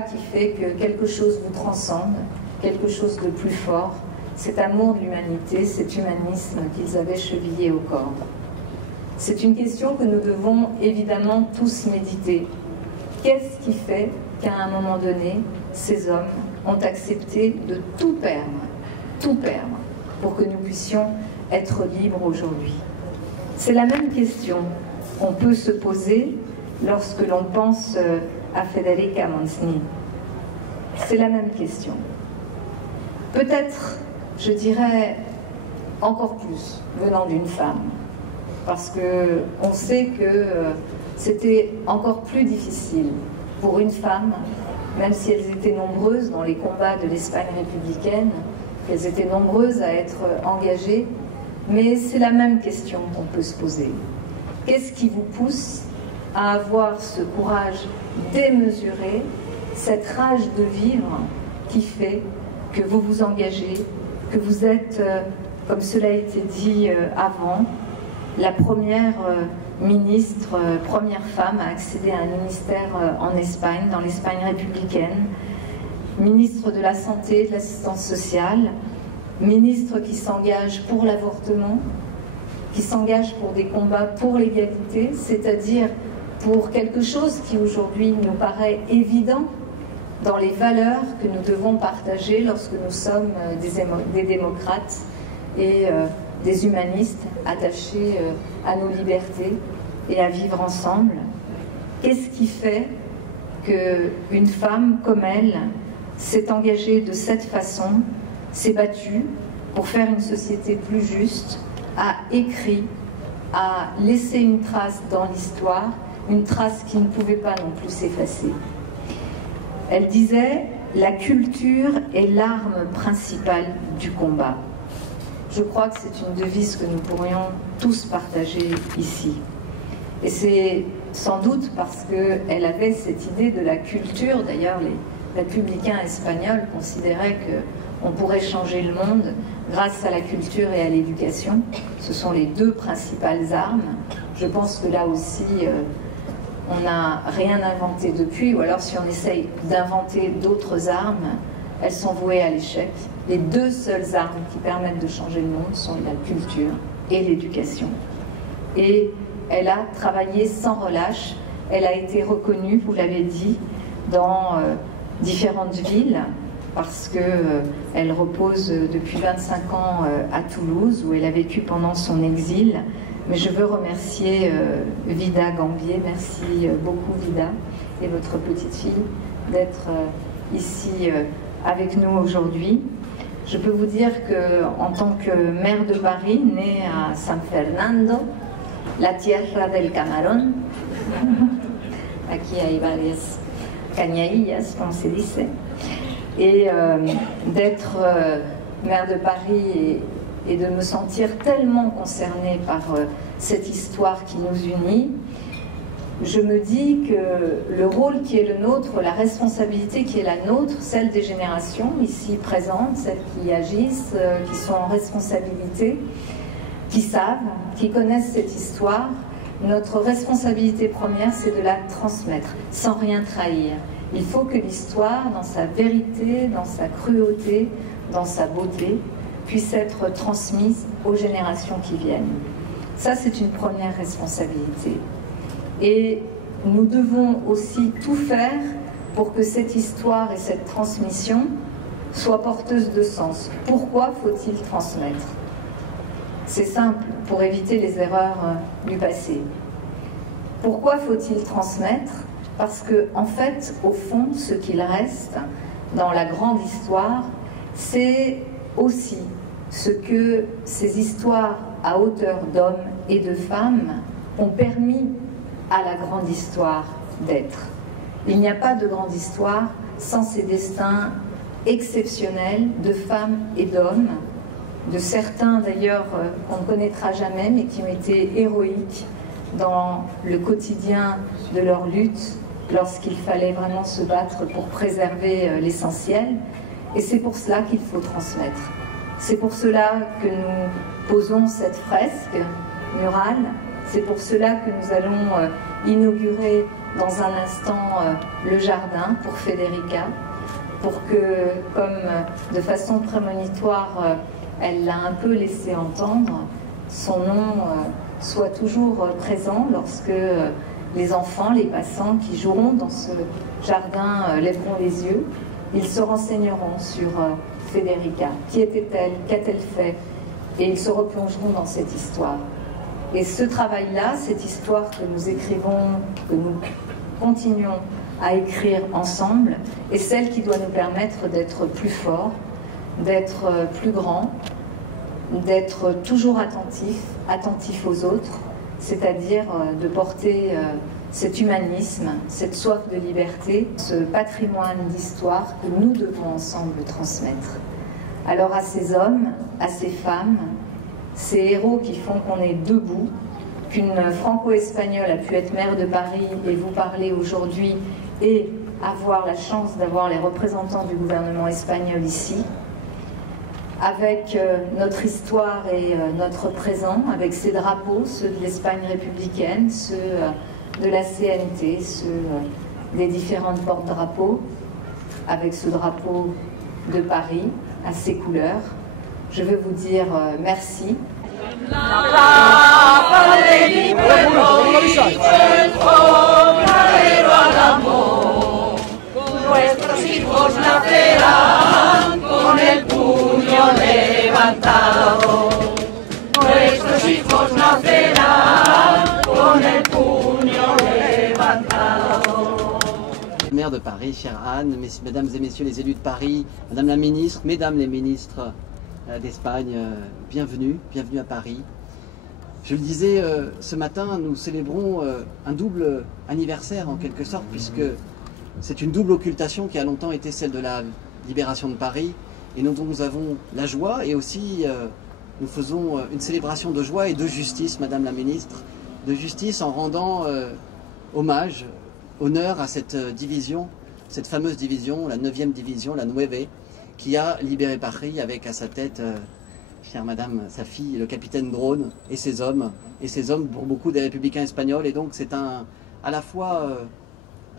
qui fait que quelque chose vous transcende, quelque chose de plus fort, cet amour de l'humanité, cet humanisme qu'ils avaient chevillé au corps. C'est une question que nous devons évidemment tous méditer. Qu'est-ce qui fait qu'à un moment donné, ces hommes ont accepté de tout perdre, pour que nous puissions être libres aujourd'hui? C'est la même question qu'on peut se poser lorsque l'on pense à Federica Montseny. C'est la même question. Peut-être, je dirais, encore plus venant d'une femme, parce qu'on sait que c'était encore plus difficile pour une femme, même si elles étaient nombreuses dans les combats de l'Espagne républicaine, qu'elles étaient nombreuses à être engagées, mais c'est la même question qu'on peut se poser. Qu'est-ce qui vous pousse à avoir ce courage démesuré, cette rage de vivre qui fait que vous vous engagez, que vous êtes, comme cela a été dit avant, la première ministre, première femme à accéder à un ministère en Espagne, dans l'Espagne républicaine, ministre de la Santé, de l'Assistance sociale, ministre qui s'engage pour l'avortement, qui s'engage pour des combats pour l'égalité, c'est-à-dire pour quelque chose qui aujourd'hui nous paraît évident dans les valeurs que nous devons partager lorsque nous sommes des démocrates et des humanistes attachés à nos libertés et à vivre ensemble. Qu'est-ce qui fait qu'une femme comme elle s'est engagée de cette façon, s'est battue pour faire une société plus juste, a écrit, a laissé une trace dans l'histoire, une trace qui ne pouvait pas non plus s'effacer. Elle disait « La culture est l'arme principale du combat ». Je crois que c'est une devise que nous pourrions tous partager ici. Et c'est sans doute parce qu'elle avait cette idée de la culture. D'ailleurs, les républicains espagnols considéraient qu'on pourrait changer le monde grâce à la culture et à l'éducation. Ce sont les deux principales armes. Je pense que là aussi, on n'a rien inventé depuis, ou alors si on essaye d'inventer d'autres armes, elles sont vouées à l'échec. Les deux seules armes qui permettent de changer le monde sont la culture et l'éducation. Et elle a travaillé sans relâche, elle a été reconnue, vous l'avez dit, dans différentes villes, parce qu'elle repose depuis 25 ans à Toulouse, où elle a vécu pendant son exil. Mais je veux remercier Vida Gambier, merci beaucoup Vida, et votre petite fille d'être ici avec nous aujourd'hui. Je peux vous dire qu'en tant que maire de Paris, née à San Fernando, la tierra del camarón, aquí hay varias cañadillas, como se dice, et d'être maire de Paris et de me sentir tellement concernée par cette histoire qui nous unit, je me dis que le rôle qui est le nôtre, la responsabilité qui est la nôtre, celle des générations ici présentes, celles qui agissent, qui sont en responsabilité, qui savent, qui connaissent cette histoire, notre responsabilité première, c'est de la transmettre, sans rien trahir. Il faut que l'histoire, dans sa vérité, dans sa cruauté, dans sa beauté, puisse être transmise aux générations qui viennent. Ça, c'est une première responsabilité. Et nous devons aussi tout faire pour que cette histoire et cette transmission soient porteuses de sens. Pourquoi faut-il transmettre? C'est simple, pour éviter les erreurs du passé. Pourquoi faut-il transmettre? Parce que, en fait, au fond, ce qu'il reste dans la grande histoire, c'est aussi ce que ces histoires à hauteur d'hommes et de femmes ont permis à la grande histoire d'être. Il n'y a pas de grande histoire sans ces destins exceptionnels de femmes et d'hommes, de certains d'ailleurs qu'on ne connaîtra jamais, mais qui ont été héroïques dans le quotidien de leur lutte, lorsqu'il fallait vraiment se battre pour préserver l'essentiel. Et c'est pour cela qu'il faut transmettre. C'est pour cela que nous posons cette fresque murale. C'est pour cela que nous allons inaugurer dans un instant le jardin pour Federica, pour que, comme de façon prémonitoire, elle l'a un peu laissé entendre, son nom soit toujours présent lorsque les enfants, les passants qui joueront dans ce jardin lèveront les yeux. Ils se renseigneront sur Federica. Qui était-elle? Qu'a-t-elle fait? Et ils se replongeront dans cette histoire. Et ce travail-là, cette histoire que nous écrivons, que nous continuons à écrire ensemble, est celle qui doit nous permettre d'être plus forts, d'être plus grands, d'être toujours attentifs aux autres, c'est-à-dire de porter cet humanisme, cette soif de liberté, ce patrimoine d'histoire que nous devons ensemble transmettre. Alors à ces hommes, à ces femmes, ces héros qui font qu'on est debout, qu'une franco-espagnole a pu être maire de Paris et vous parler aujourd'hui et avoir la chance d'avoir les représentants du gouvernement espagnol ici, avec notre histoire et notre présent, avec ces drapeaux, ceux de l'Espagne républicaine, ceux de la CNT, ceux des différentes porte-drapeaux, avec ce drapeau de Paris, à ses couleurs. Je veux vous dire merci. Nuestros hijos nacerán con el puño levantado. Nuestros hijos nacerán con el puño levantado. Maire de Paris, chère Anne, mesdames et messieurs les élus de Paris, madame la ministre, mesdames les ministres d'Espagne, bienvenue à Paris. Je le disais, ce matin, nous célébrons un double anniversaire en quelque sorte, puisque c'est une double occultation qui a longtemps été celle de la libération de Paris, et dont nous avons la joie, et aussi nous faisons une célébration de joie et de justice, Madame la Ministre, de justice en rendant hommage, honneur à cette division, cette fameuse division, la 9e division, la Nueve, qui a libéré Paris avec à sa tête, chère Madame, sa fille, le capitaine Drone, et ses hommes pour beaucoup des républicains espagnols. Et donc c'est à la fois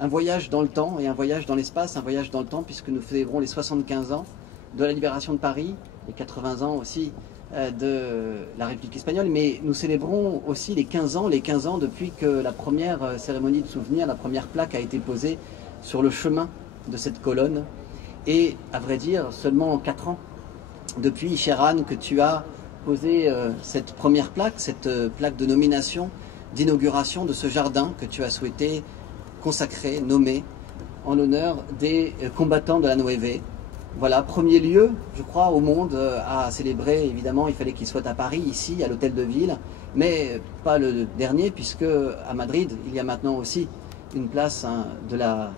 un voyage dans le temps et un voyage dans l'espace, un voyage dans le temps puisque nous célébrons les 75 ans de la libération de Paris, les 80 ans aussi de la République espagnole, mais nous célébrons aussi les 15 ans depuis que la première cérémonie de souvenir, la première plaque a été posée sur le chemin de cette colonne. Et à vrai dire, seulement 4 ans depuis, chère Anne, que tu as posé cette première plaque, cette plaque de nomination, d'inauguration de ce jardin que tu as souhaité consacrer, nommer, en l'honneur des combattants de la Nueve. Voilà, premier lieu, je crois, au monde à célébrer. Évidemment, il fallait qu'il soit à Paris, ici, à l'hôtel de ville, mais pas le dernier, puisque à Madrid, il y a maintenant aussi une place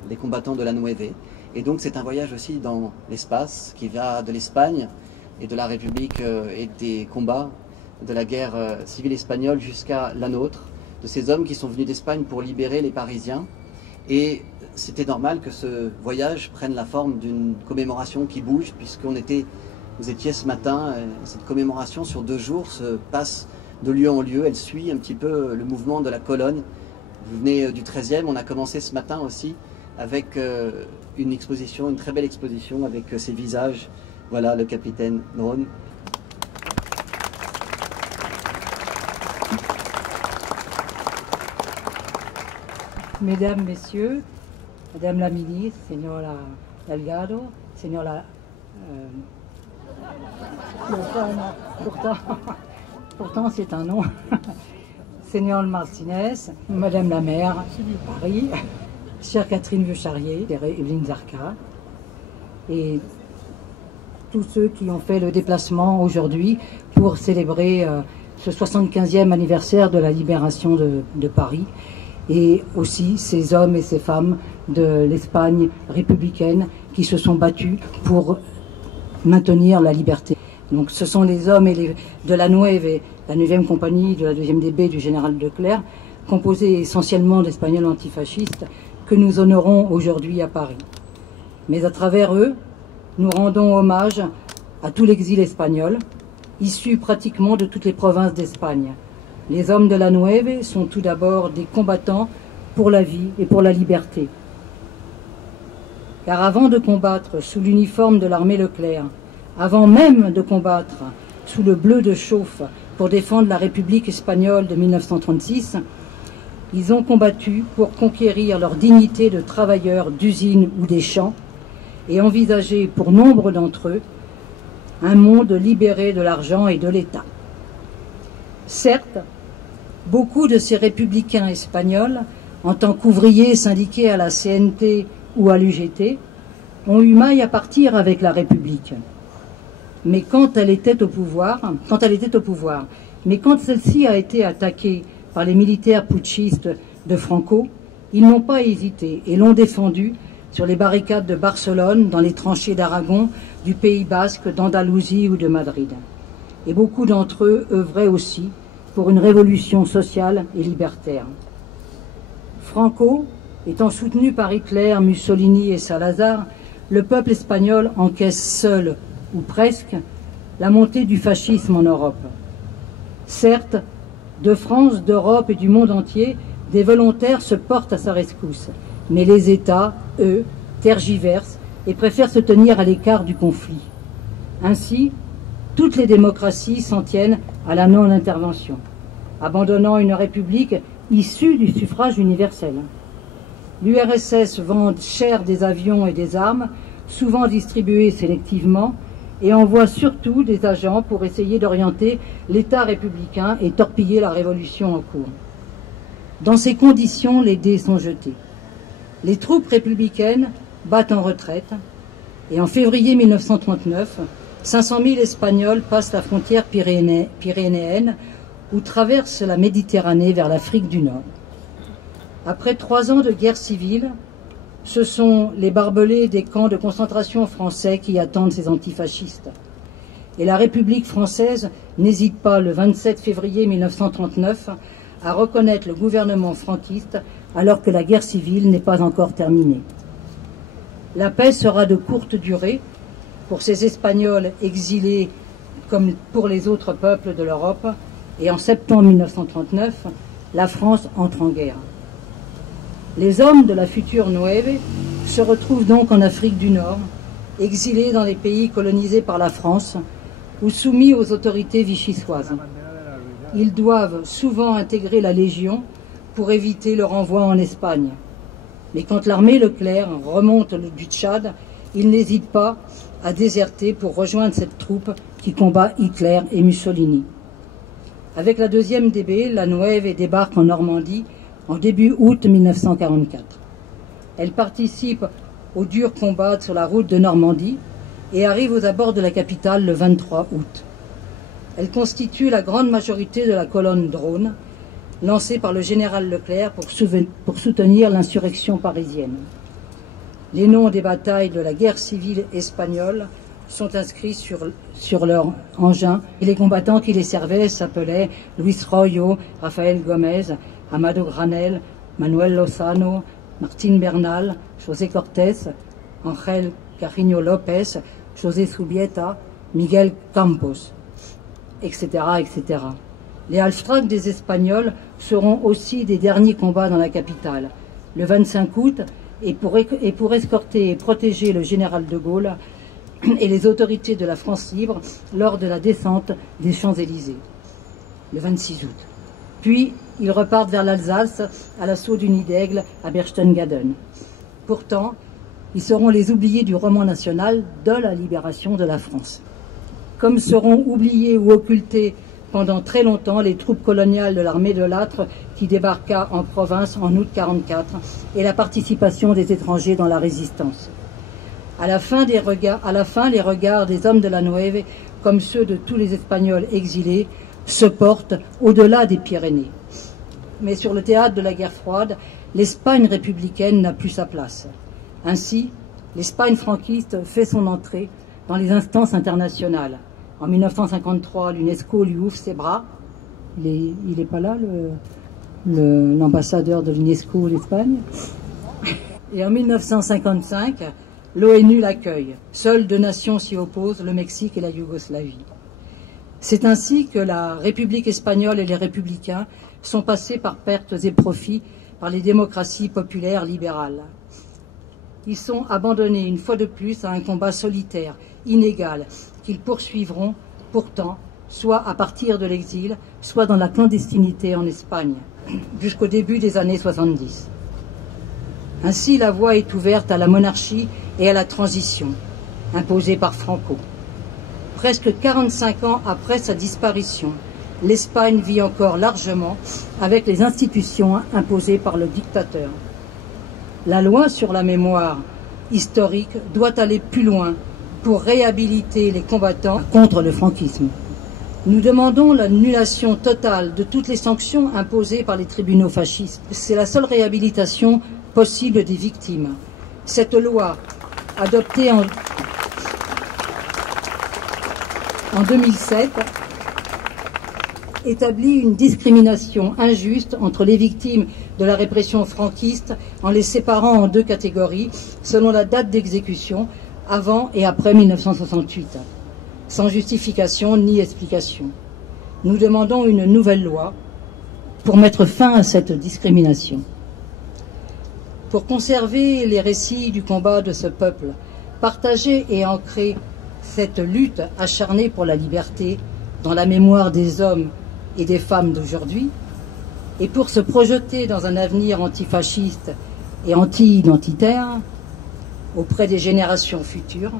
des combattants de la Nueve. Et donc c'est un voyage aussi dans l'espace qui va de l'Espagne et de la République et des combats de la guerre civile espagnole jusqu'à la nôtre, de ces hommes qui sont venus d'Espagne pour libérer les Parisiens. Et c'était normal que ce voyage prenne la forme d'une commémoration qui bouge, puisque vous étiez ce matin, cette commémoration sur 2 jours se passe de lieu en lieu, elle suit un petit peu le mouvement de la colonne. Vous venez du 13e, on a commencé ce matin aussi avec une exposition, une très belle exposition avec ces visages. Voilà le capitaine Drone. Mesdames, Messieurs, Madame la Ministre, Señora Delgado, Señora... pourtant c'est un nom. Señor Martinez, Madame la maire de Paris, chère Catherine Vieux-Charrier, Evelyne Zarka, et tous ceux qui ont fait le déplacement aujourd'hui pour célébrer ce 75e anniversaire de la libération de Paris, et aussi ces hommes et ces femmes de l'Espagne républicaine qui se sont battus pour maintenir la liberté. Donc ce sont les hommes de la Nueve, la 9e compagnie de la 2e DB du général Leclerc, composée essentiellement d'Espagnols antifascistes, que nous honorons aujourd'hui à Paris. Mais à travers eux, nous rendons hommage à tout l'exil espagnol, issu pratiquement de toutes les provinces d'Espagne. Les hommes de la Nueve sont tout d'abord des combattants pour la vie et pour la liberté. Car avant de combattre sous l'uniforme de l'armée Leclerc, avant même de combattre sous le bleu de chauffe pour défendre la République espagnole de 1936, ils ont combattu pour conquérir leur dignité de travailleurs d'usines ou des champs et envisager pour nombre d'entre eux un monde libéré de l'argent et de l'État. Certes, beaucoup de ces républicains espagnols, en tant qu'ouvriers syndiqués à la CNT ou à l'UGT, ont eu maille à partir avec la République. Mais quand elle était au pouvoir, mais quand celle-ci a été attaquée par les militaires putschistes de Franco, ils n'ont pas hésité et l'ont défendue sur les barricades de Barcelone, dans les tranchées d'Aragon, du Pays Basque, d'Andalousie ou de Madrid. Et beaucoup d'entre eux œuvraient aussi pour une révolution sociale et libertaire. Franco, étant soutenu par Hitler, Mussolini et Salazar, le peuple espagnol encaisse seul, ou presque, la montée du fascisme en Europe. Certes, de France, d'Europe et du monde entier, des volontaires se portent à sa rescousse, mais les États, eux, tergiversent et préfèrent se tenir à l'écart du conflit. Ainsi, toutes les démocraties s'en tiennent à la non-intervention, abandonnant une république issue du suffrage universel. L'URSS vend cher des avions et des armes, souvent distribués sélectivement, et envoie surtout des agents pour essayer d'orienter l'État républicain et torpiller la révolution en cours. Dans ces conditions, les dés sont jetés. Les troupes républicaines battent en retraite, et en février 1939, 500 000 Espagnols passent la frontière pyrénéenne ou traversent la Méditerranée vers l'Afrique du Nord. Après 3 ans de guerre civile, ce sont les barbelés des camps de concentration français qui attendent ces antifascistes. Et la République française n'hésite pas, le 27 février 1939, à reconnaître le gouvernement franquiste alors que la guerre civile n'est pas encore terminée. La paix sera de courte durée pour ces Espagnols exilés comme pour les autres peuples de l'Europe, et en septembre 1939, la France entre en guerre. Les hommes de la future Nueve se retrouvent donc en Afrique du Nord, exilés dans les pays colonisés par la France ou soumis aux autorités vichysoises. Ils doivent souvent intégrer la Légion pour éviter le renvoi en Espagne. Mais quand l'armée Leclerc remonte du Tchad, ils n'hésitent pas à déserter pour rejoindre cette troupe qui combat Hitler et Mussolini. Avec la 2e DB, la Nueve débarque en Normandie en début août 1944. Elle participe aux durs combats sur la route de Normandie et arrive aux abords de la capitale le 23 août. Elle constitue la grande majorité de la colonne Drône, lancée par le général Leclerc pour soutenir l'insurrection parisienne. Les noms des batailles de la guerre civile espagnole sont inscrits sur leur engin, et les combattants qui les servaient s'appelaient Luis Royo, Rafael Gomez, Amado Granel, Manuel Lozano, Martín Bernal, José Cortés, Ángel Carreño López, José Zubieta, Miguel Campos, etc., etc. Les Halftracks des Espagnols seront aussi des derniers combats dans la capitale, le 25 août, et pour escorter et protéger le général de Gaulle et les autorités de la France libre lors de la descente des Champs-Élysées, le 26 août. Puis, ils repartent vers l'Alsace à l'assaut du Nid d'Aigle à Berchtesgaden. Pourtant, ils seront les oubliés du roman national de la libération de la France. Comme seront oubliés ou occultés pendant très longtemps les troupes coloniales de l'armée de Lattre qui débarqua en province en août 1944 et la participation des étrangers dans la résistance. À la fin, les regards des hommes de la Nueve, comme ceux de tous les Espagnols exilés, se portent au-delà des Pyrénées. Mais sur le théâtre de la guerre froide, l'Espagne républicaine n'a plus sa place. Ainsi, l'Espagne franquiste fait son entrée dans les instances internationales. En 1953, l'UNESCO lui ouvre ses bras. Il n'est pas là, l'ambassadeur de l'UNESCO d'Espagne. Et en 1955, l'ONU l'accueille. Seules 2 nations s'y opposent, le Mexique et la Yougoslavie. C'est ainsi que la République espagnole et les républicains sont passés par pertes et profits par les démocraties populaires libérales. Ils sont abandonnés une fois de plus à un combat solitaire, inégal, qu'ils poursuivront pourtant, soit à partir de l'exil, soit dans la clandestinité en Espagne, jusqu'au début des années 70. Ainsi, la voie est ouverte à la monarchie et à la transition, imposée par Franco. Presque 45 ans après sa disparition, l'Espagne vit encore largement avec les institutions imposées par le dictateur. La loi sur la mémoire historique doit aller plus loin pour réhabiliter les combattants contre le franquisme. Nous demandons l'annulation totale de toutes les sanctions imposées par les tribunaux fascistes. C'est la seule réhabilitation possible des victimes. Cette loi, adoptée en 2007, établit une discrimination injuste entre les victimes de la répression franquiste en les séparant en 2 catégories selon la date d'exécution, avant et après 1968, sans justification ni explication. Nous demandons une nouvelle loi pour mettre fin à cette discrimination. Pour conserver les récits du combat de ce peuple, partager et ancrer cette lutte acharnée pour la liberté dans la mémoire des hommes et des femmes d'aujourd'hui, et pour se projeter dans un avenir antifasciste et anti-identitaire auprès des générations futures,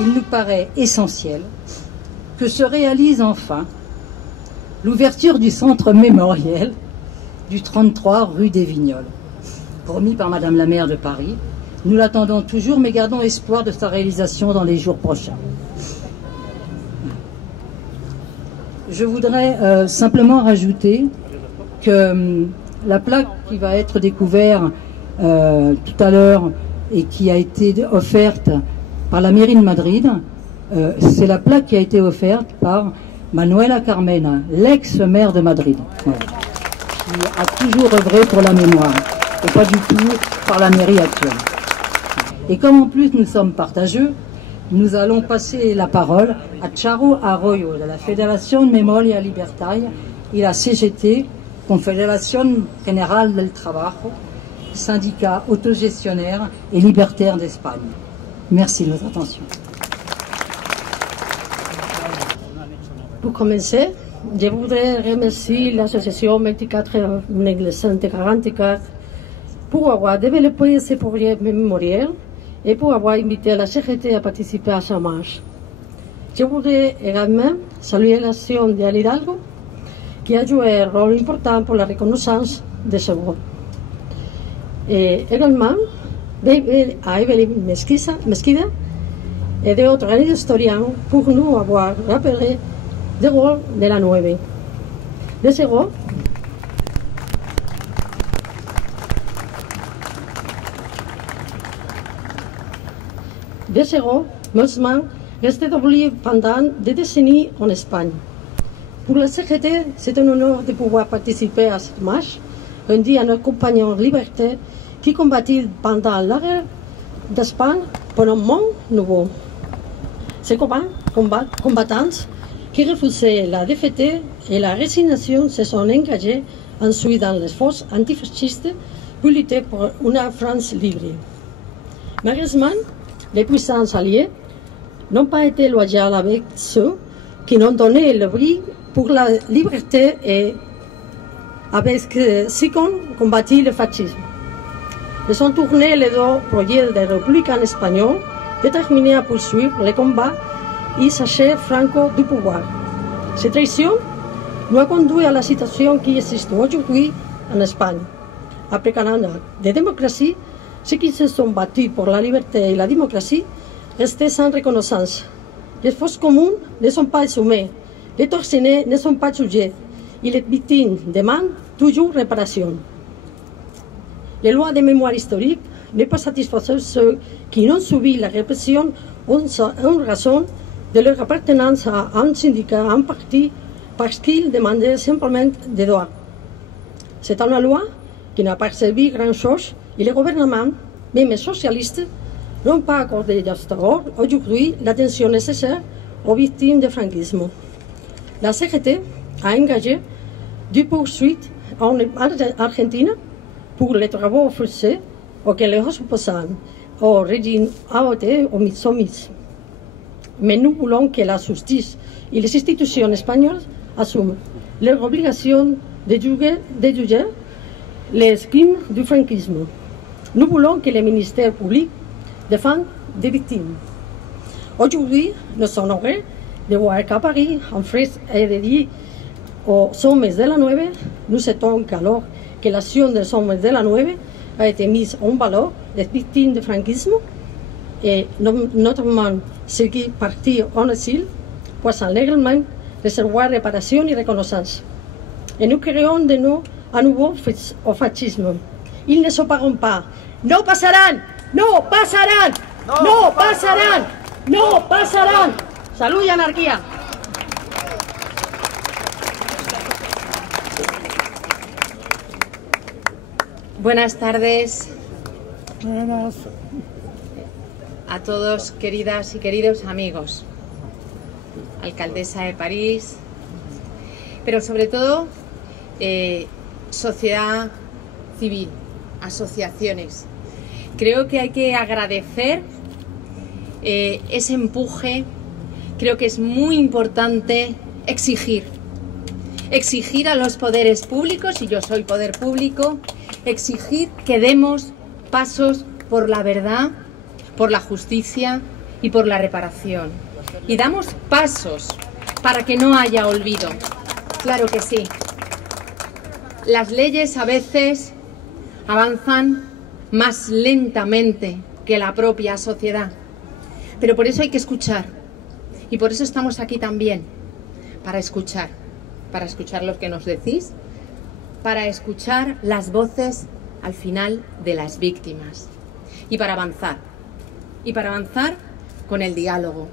il nous paraît essentiel que se réalise enfin l'ouverture du centre mémoriel du 33 rue des Vignoles, promis par Madame la maire de Paris. Nous l'attendons toujours, mais gardons espoir de sa réalisation dans les jours prochains. Je voudrais simplement rajouter que la plaque qui va être découverte tout à l'heure et qui a été offerte par la mairie de Madrid, c'est la plaque qui a été offerte par Manuela Carmena, l'ex-maire de Madrid, qui a toujours œuvré pour la mémoire, et pas du tout par la mairie actuelle. Et comme en plus nous sommes partageux, nous allons passer la parole à Charo Arroyo de la Federación Memoria Libertaria et la CGT, Confederación General del Trabajo, syndicat autogestionnaire et libertaire d'Espagne. Merci de votre attention. Pour commencer, je voudrais remercier l'association 24 1944 pour avoir développé ce projet mémoriel et pour avoir invité la CGT à participer à sa marche. Je voudrais également saluer l'action d'Anne Hidalgo, qui a joué un rôle important pour la reconnaissance de ce vote. Et également à Evelyn Mesquida et d'autres historiens pour nous avoir rappelé le rôle de la 9. De ce rôle, malheureusement, restait oublié pendant des décennies en Espagne. Pour la CGT, c'est un honneur de pouvoir participer à cette marche, rendu à nos compagnons libertaires qui combattent pendant la guerre d'Espagne pour un monde nouveau. Ces combattants qui refusaient la défaite et la résignation se sont engagés ensuite dans les forces antifascistes pour lutter pour une France libre. Malheureusement, les puissances alliées n'ont pas été loyales avec ceux qui n'ont donné le prix pour la liberté et avec ceux qui ont combattu le fascisme. Ils ont tourné le dos au projet des républicains espagnols, déterminés à poursuivre les combats et s'acheter Franco du pouvoir. Cette trahison nous a conduit à la situation qui existe aujourd'hui en Espagne. Après 40 ans de démocratie, ceux qui se sont battus pour la liberté et la démocratie restaient sans reconnaissance. Les forces communes ne sont pas assumées, les tortionnaires ne sont pas jugés et les victimes demandent toujours réparation. Les lois de mémoire historique ne pas satisfaire ceux qui n'ont subi la répression en raison de leur appartenance à un syndicat, à un parti, parce qu'ils demandaient simplement des droits. C'est une loi qui n'a pas servi grand-chose et les gouvernements, même socialistes, n'ont pas accordé jusqu'à aujourd'hui l'attention nécessaire aux victimes du franquisme. La CGT a engagé des poursuites en Argentine pour les travaux forcés auxquels les opposants au régime ont été soumis. Mais nous voulons que la justice et les institutions espagnoles assument leur obligation de juger les crimes du franquisme. Nous voulons que le ministère public défende des victimes. Aujourd'hui, nous sommes heureux de voir qu'à Paris, en France est dédié aux sommets de la 9. Nous souhaitons qu'alors que l'action des sommets de la 9 a été mise en valeur des victimes du franquisme et notamment ceux qui partent en exil puissent légalement recevoir réparation et reconnaissance. Et nous créons de nous à nouveau au fascisme. Ils ne se parleront pas. No pasarán, no pasarán, no pasarán, no pasarán. Salud y anarquía. Buenas tardes. Buenas. A todos, queridas y queridos amigos, alcaldesa de París, pero sobre todo sociedad civil, asociaciones. Creo que hay que agradecer ese empuje. Creo que es muy importante exigir a los poderes públicos, y yo soy poder público, exigir que demos pasos por la verdad, por la justicia y por la reparación. Y damos pasos para que no haya olvido. Claro que sí. Las leyes a veces avanzan más lentamente que la propia sociedad. Pero por eso hay que escuchar. Y por eso estamos aquí también, para escuchar. para escuchar lo que nos decís, para escuchar las voces al final de las víctimas y para avanzar con el diálogo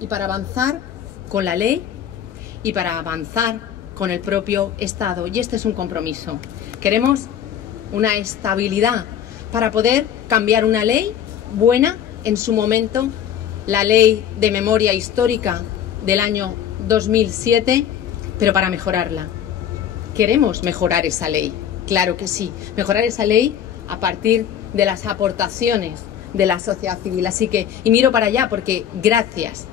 y para avanzar con la ley y para avanzar con el propio Estado. Y este es un compromiso. Queremos una estabilidad para poder cambiar una ley buena en su momento, la ley de memoria histórica del año 2007, pero para mejorarla. Queremos mejorar esa ley, claro que sí, mejorar esa ley a partir de las aportaciones de la sociedad civil. Así que, y miro para allá porque gracias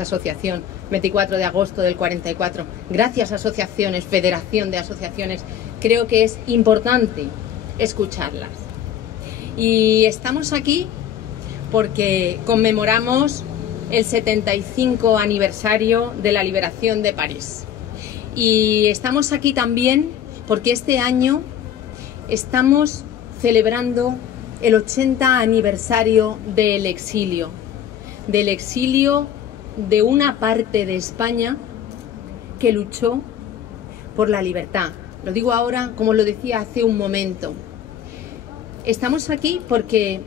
asociación, 24 de agosto del 44, gracias asociaciones, federación de asociaciones, creo que es importante escucharlas. Y estamos aquí porque conmemoramos el 75 aniversario de la liberación de París. Y estamos aquí también porque este año estamos celebrando el 80 aniversario del exilio de una parte de España que luchó por la libertad. Lo digo ahora como lo decía hace un momento. Estamos aquí porque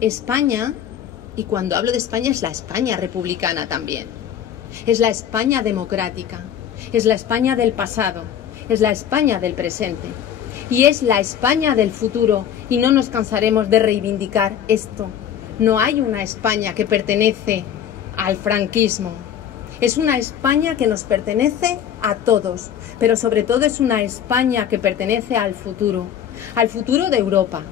España, y cuando hablo de España es la España republicana también, es la España democrática, es la España del pasado, es la España del presente y es la España del futuro, y no nos cansaremos de reivindicar esto. No hay una España que pertenece al franquismo, es una España que nos pertenece a todos, pero sobre todo es una España que pertenece al futuro de Europa.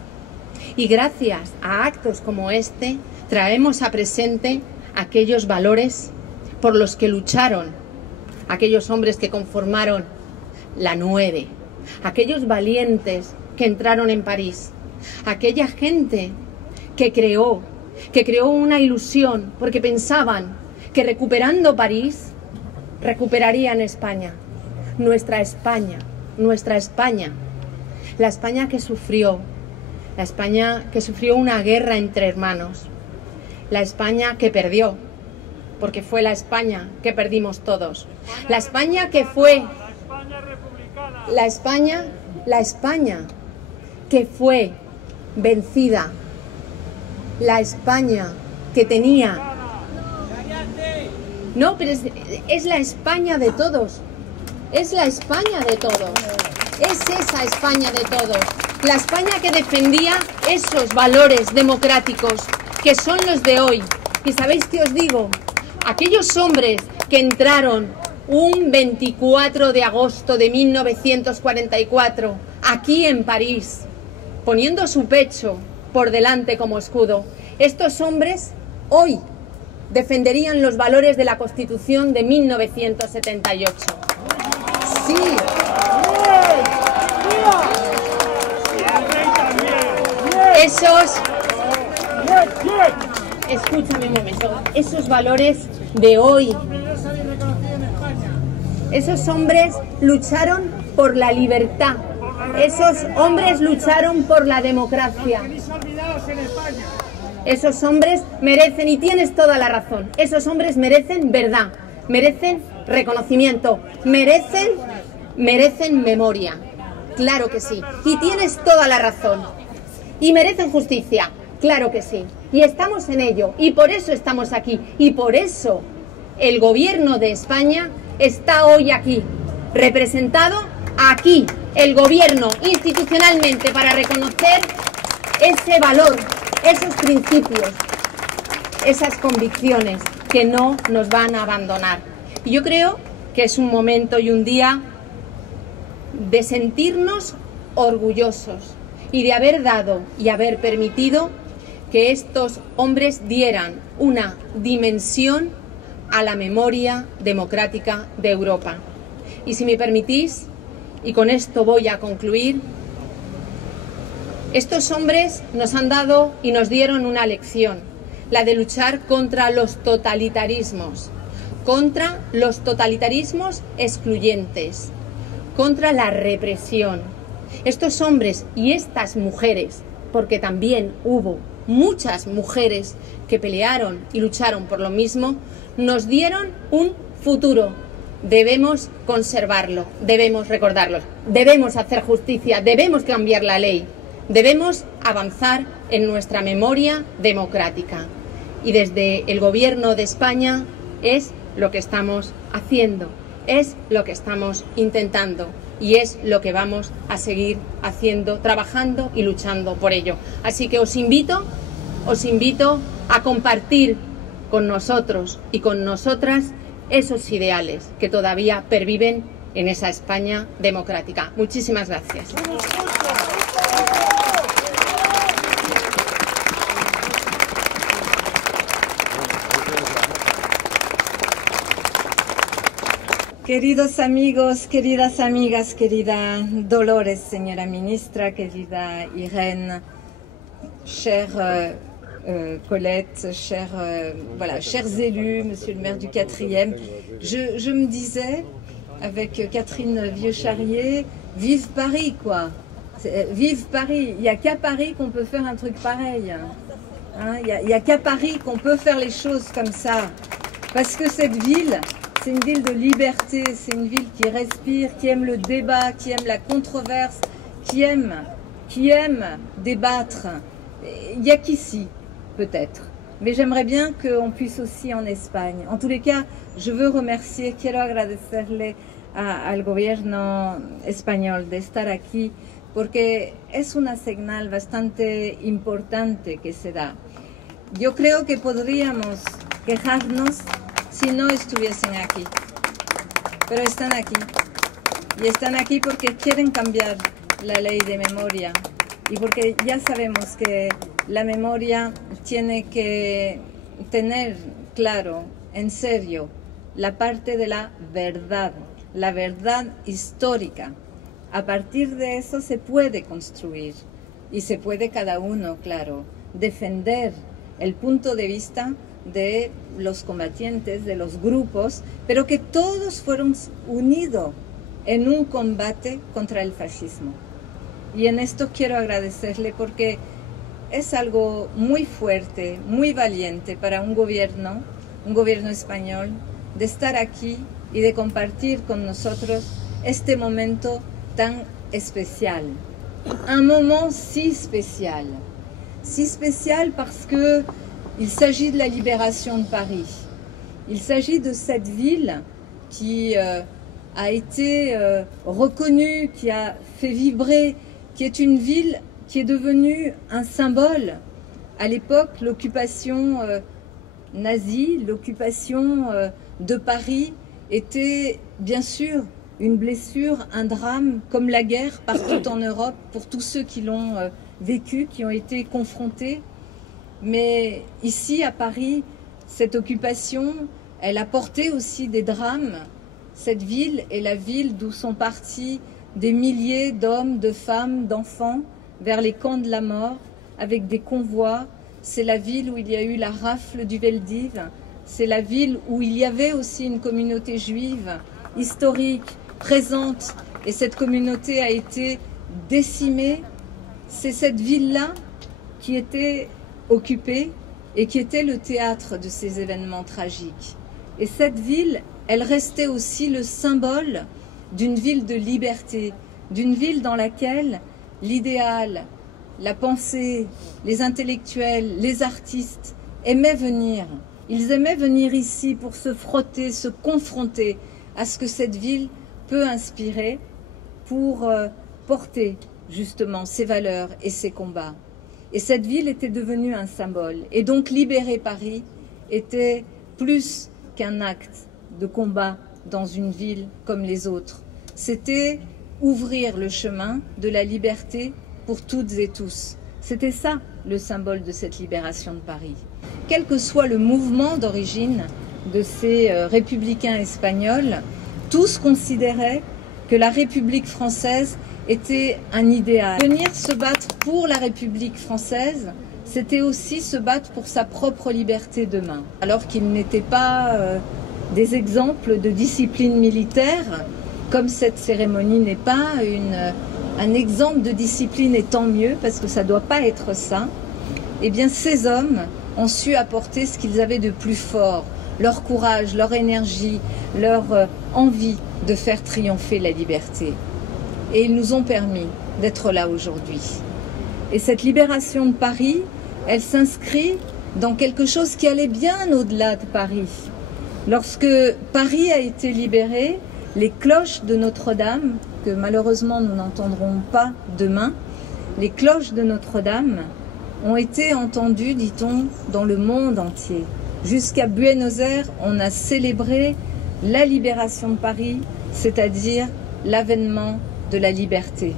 Y gracias a actos como este traemos a presente aquellos valores por los que lucharon aquellos hombres que conformaron la 9, aquellos valientes que entraron en París, aquella gente que creó una ilusión porque pensaban que recuperando París recuperarían España, nuestra España, la España que sufrió una guerra entre hermanos, la España que perdió, porque fue la España que perdimos todos, la España que fue, la España que fue vencida, la España que tenía, no, pero es la España de todos, es la España de todos, es esa España de todos, la España que defendía esos valores democráticos que son los de hoy. Y ¿sabéis qué os digo? Aquellos hombres que entraron un 24 de agosto de 1944 aquí en París, poniendo su pecho por delante como escudo, estos hombres hoy defenderían los valores de la Constitución de 1978. Sí. Escúchame un momento, esos valores de hoy, esos hombres lucharon por la libertad, esos hombres lucharon por la democracia, esos hombres merecen, y tienes toda la razón, esos hombres merecen verdad, merecen reconocimiento, merecen memoria, claro que sí, y tienes toda la razón, y merecen justicia, claro que sí, y estamos en ello, y por eso estamos aquí, y por eso el gobierno de España está hoy aquí, representado aquí, el gobierno institucionalmente, para reconocer ese valor, esos principios, esas convicciones que no nos van a abandonar. Y yo creo que es un momento y un día de sentirnos orgullosos y de haber dado y haber permitido que estos hombres dieran una dimensión a la memoria democrática de Europa. Y si me permitís, y con esto voy a concluir, estos hombres nos han dado y nos dieron una lección, la de luchar contra los totalitarismos excluyentes, contra la represión. Estos hombres y estas mujeres, porque también hubo muchas mujeres que pelearon y lucharon por lo mismo, nos dieron un futuro, debemos conservarlo, debemos recordarlo, debemos hacer justicia, debemos cambiar la ley, debemos avanzar en nuestra memoria democrática. Y desde el Gobierno de España es lo que estamos haciendo, es lo que estamos intentando y es lo que vamos a seguir haciendo, trabajando y luchando por ello. Así que os invito a compartir con nosotros y con nosotras esos ideales que todavía perviven en esa España democrática. Muchísimas gracias. Queridos amigos, queridas amigas, querida Dolores, señora ministra, querida Irène, chère Colette, chers élus, monsieur le maire du 4e, je me disais, avec Catherine Vieux-Charrier, vive Paris, quoi. Vive Paris. Il n'y a qu'à Paris qu'on peut faire un truc pareil. Hein, il n'y a qu'à Paris qu'on peut faire les choses comme ça. Parce que cette ville, c'est une ville de liberté, c'est une ville qui respire, qui aime le débat, qui aime la controverse, qui aime débattre. Il n'y a qu'ici, peut-être. Mais j'aimerais bien qu'on puisse aussi en Espagne. En tous les cas, je veux remercier, quiero agradecerle al gobierno español de estar aquí, porque es una señal bastante importante que se da. Yo creo que podríamos quejarnos si no estuviesen aquí, pero están aquí, y están aquí porque quieren cambiar la ley de memoria, y porque ya sabemos que la memoria tiene que tener claro, en serio, la parte de la verdad histórica. A partir de eso se puede construir, y se puede cada uno, claro, defender el punto de vista de los combatientes, de los grupos, pero que todos fueron unidos en un combate contra el fascismo. Y en esto quiero agradecerle porque es algo muy fuerte, muy valiente para un gobierno español, de estar aquí y de compartir con nosotros este momento tan especial. Un moment si spécial parce que il s'agit de la libération de Paris. Il s'agit de cette ville qui a été reconnue, qui a fait vibrer, qui est une ville qui est devenue un symbole. À l'époque, l'occupation nazie, l'occupation de Paris était bien sûr une blessure, un drame, comme la guerre partout en Europe, pour tous ceux qui l'ont vécu, qui ont été confrontés. Mais ici, à Paris, cette occupation, elle a porté aussi des drames. Cette ville est la ville d'où sont partis des milliers d'hommes, de femmes, d'enfants vers les camps de la mort avec des convois. C'est la ville où il y a eu la rafle du Veldiv. C'est la ville où il y avait aussi une communauté juive historique, présente. Et cette communauté a été décimée. C'est cette ville-là qui était occupée et qui était le théâtre de ces événements tragiques. Et cette ville, elle restait aussi le symbole d'une ville de liberté, d'une ville dans laquelle l'idéal, la pensée, les intellectuels, les artistes aimaient venir. Ils aimaient venir ici pour se frotter, se confronter à ce que cette ville peut inspirer pour porter justement ses valeurs et ses combats. Et cette ville était devenue un symbole. Et donc libérer Paris était plus qu'un acte de combat dans une ville comme les autres. C'était ouvrir le chemin de la liberté pour toutes et tous. C'était ça le symbole de cette libération de Paris. Quel que soit le mouvement d'origine de ces républicains espagnols, tous considéraient que la République française était un idéal. Venir se battre pour la République française, c'était aussi se battre pour sa propre liberté demain. Alors qu'ils n'étaient pas des exemples de discipline militaire, comme cette cérémonie n'est pas un exemple de discipline, et tant mieux, parce que ça ne doit pas être ça, eh bien ces hommes ont su apporter ce qu'ils avaient de plus fort, leur courage, leur énergie, leur envie de faire triompher la liberté. Et ils nous ont permis d'être là aujourd'hui. Et cette libération de Paris, elle s'inscrit dans quelque chose qui allait bien au-delà de Paris. Lorsque Paris a été libéré, les cloches de Notre-Dame, que malheureusement nous n'entendrons pas demain, les cloches de Notre-Dame ont été entendues, dit-on, dans le monde entier. Jusqu'à Buenos Aires, on a célébré la libération de Paris, c'est-à-dire l'avènement de la liberté.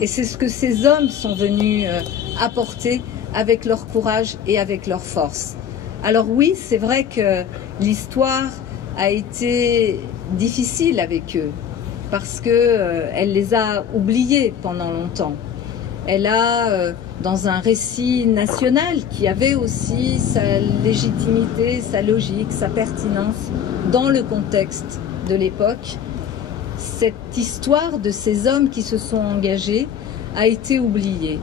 Et c'est ce que ces hommes sont venus apporter avec leur courage et avec leur force. Alors oui, c'est vrai que l'histoire a été difficile avec eux, parce qu'elle les a oubliés pendant longtemps. Elle a, dans un récit national qui avait aussi sa légitimité, sa logique, sa pertinence dans le contexte de l'époque, cette histoire de ces hommes qui se sont engagés a été oubliée.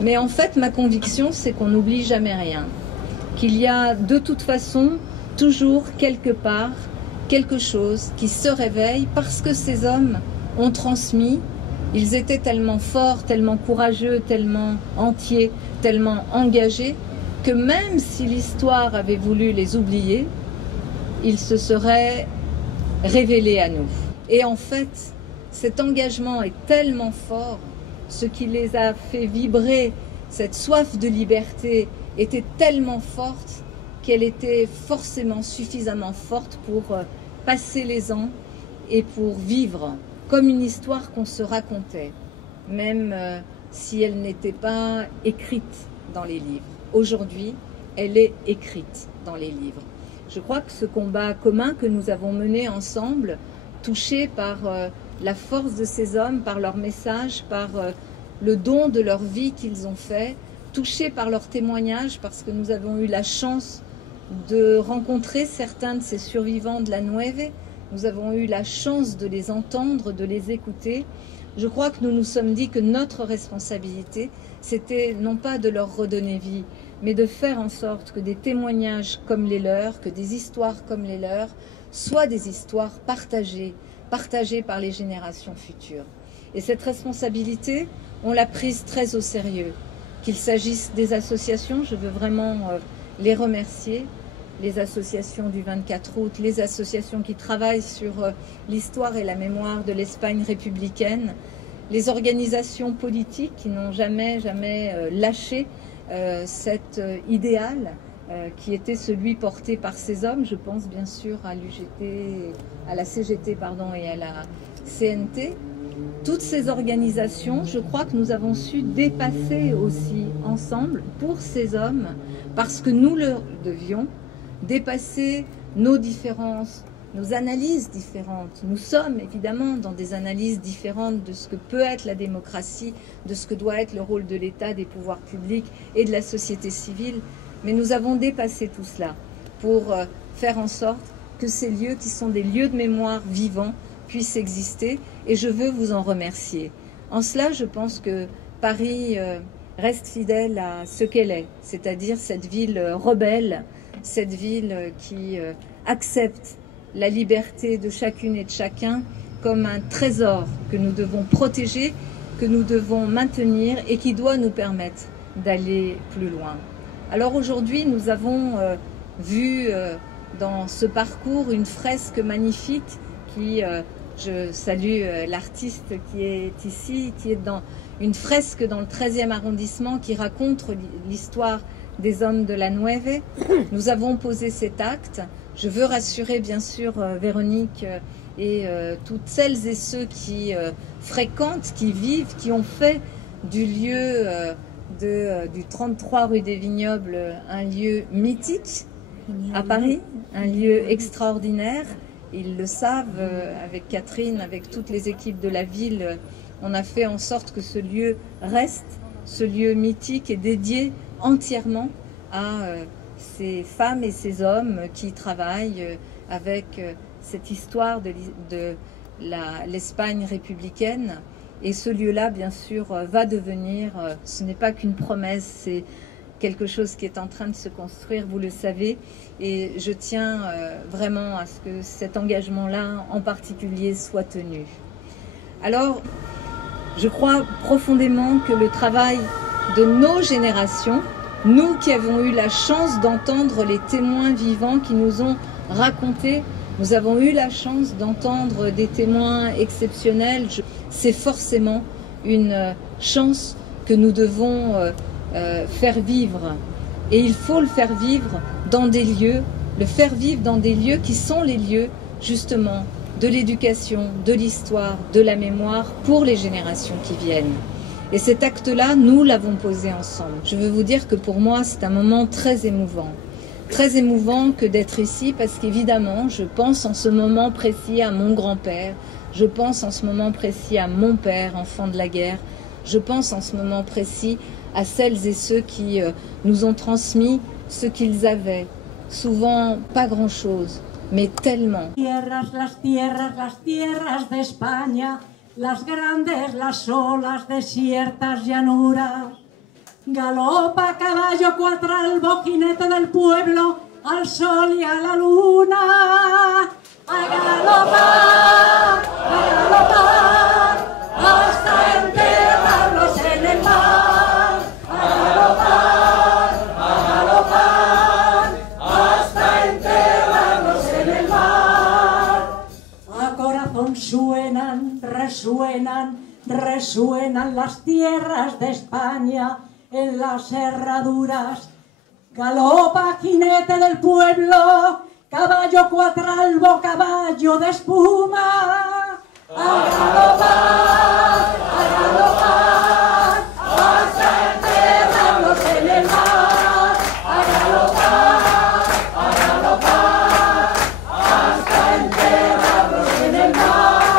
Mais en fait, ma conviction, c'est qu'on n'oublie jamais rien. Qu'il y a de toute façon toujours quelque part quelque chose qui se réveille parce que ces hommes ont transmis. Ils étaient tellement forts, tellement courageux, tellement entiers, tellement engagés, que même si l'histoire avait voulu les oublier, ils se seraient révélés à nous. Et en fait, cet engagement est tellement fort, ce qui les a fait vibrer, cette soif de liberté était tellement forte qu'elle était forcément suffisamment forte pour passer les ans et pour vivre comme une histoire qu'on se racontait, même si elle n'était pas écrite dans les livres. Aujourd'hui, elle est écrite dans les livres. Je crois que ce combat commun que nous avons mené ensemble, touché par la force de ces hommes, par leur message, par le don de leur vie qu'ils ont fait, touché par leurs témoignages, parce que nous avons eu la chance de rencontrer certains de ces survivants de la Nueve. Nous avons eu la chance de les entendre, de les écouter. Je crois que nous nous sommes dit que notre responsabilité, c'était non pas de leur redonner vie, mais de faire en sorte que des témoignages comme les leurs, que des histoires comme les leurs, soient des histoires partagées par les générations futures. Et cette responsabilité, on l'a prise très au sérieux. Qu'il s'agisse des associations, je veux vraiment les remercier, les associations du 24 août, les associations qui travaillent sur l'histoire et la mémoire de l'Espagne républicaine, les organisations politiques qui n'ont jamais lâché cet idéal qui était celui porté par ces hommes. Je pense bien sûr à l'UGT, à la CGT et à la CNT. Toutes ces organisations, je crois que nous avons su dépasser aussi ensemble pour ces hommes, parce que nous le devions, dépasser nos différences, nos analyses différentes. Nous sommes évidemment dans des analyses différentes de ce que peut être la démocratie, de ce que doit être le rôle de l'État, des pouvoirs publics et de la société civile, mais nous avons dépassé tout cela pour faire en sorte que ces lieux qui sont des lieux de mémoire vivants puissent exister, et je veux vous en remercier. En cela, je pense que Paris reste fidèle à ce qu'elle est, c'est-à-dire cette ville rebelle, cette ville qui accepte la liberté de chacune et de chacun comme un trésor que nous devons protéger, que nous devons maintenir et qui doit nous permettre d'aller plus loin. Alors aujourd'hui, nous avons vu dans ce parcours une fresque magnifique qui, je salue l'artiste qui est ici, qui est dans une fresque dans le 13e arrondissement qui raconte l'histoire des hommes de la Nueve. Nous avons posé cet acte. Je veux rassurer bien sûr Véronique et toutes celles et ceux qui fréquentent, qui vivent, qui ont fait du lieu du 33 rue des Vignobles un lieu mythique à Paris, un lieu extraordinaire. Ils le savent, avec Catherine, avec toutes les équipes de la ville, on a fait en sorte que ce lieu reste, ce lieu mythique et dédié entièrement à ces femmes et ces hommes qui travaillent avec cette histoire de l'Espagne républicaine. Et ce lieu-là, bien sûr, va devenir, ce n'est pas qu'une promesse, c'est quelque chose qui est en train de se construire, vous le savez, et je tiens vraiment à ce que cet engagement-là, en particulier, soit tenu. Alors, je crois profondément que le travail de nos générations, nous qui avons eu la chance d'entendre les témoins vivants qui nous ont raconté, nous avons eu la chance d'entendre des témoins exceptionnels, c'est forcément une chance que nous devons faire vivre. Et il faut le faire vivre dans des lieux, le faire vivre dans des lieux qui sont les lieux, justement, de l'éducation, de l'histoire, de la mémoire pour les générations qui viennent. Et cet acte-là, nous l'avons posé ensemble. Je veux vous dire que pour moi, c'est un moment très émouvant. Très émouvant que d'être ici parce qu'évidemment, je pense en ce moment précis à mon grand-père, je pense en ce moment précis à mon père, enfant de la guerre, je pense en ce moment précis à celles et ceux qui nous ont transmis ce qu'ils avaient, souvent pas grand-chose, mais tellement. Las tierras de España, las grandes, las olas, desiertas llanuras. Galopa caballo cuatralbo, jinete del pueblo, al sol y a la luna. A galopar, hasta enterrarlos en el mar. A galopar, hasta enterrarlos en el mar. A corazón suenan, resuenan las tierras de España. En las herraduras, galopa jinete del pueblo, caballo cuatralbo, caballo de espuma. A galopar, hasta enterrarlos en el mar. A galopar, hasta enterrarlos en el mar.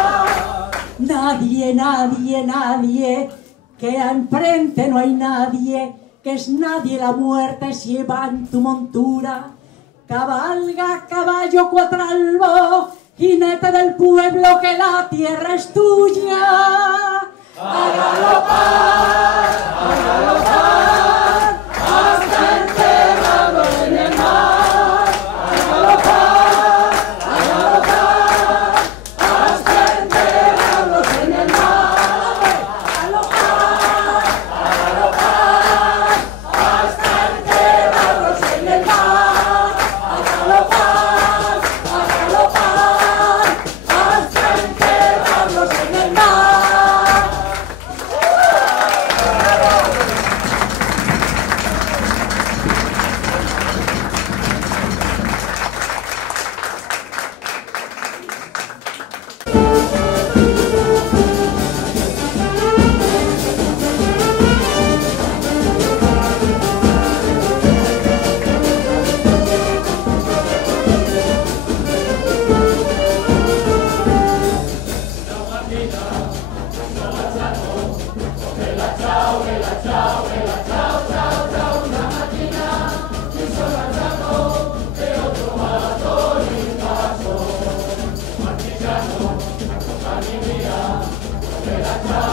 Nadie, que enfrente no hay nadie, que es nadie la muerte si va en tu montura. Cabalga, caballo cuatralbo, jinete del pueblo, que la tierra es tuya. A galopar, hasta enterrarlos en el mar. A galopar, hasta enterrarlos en el mar. Ciao.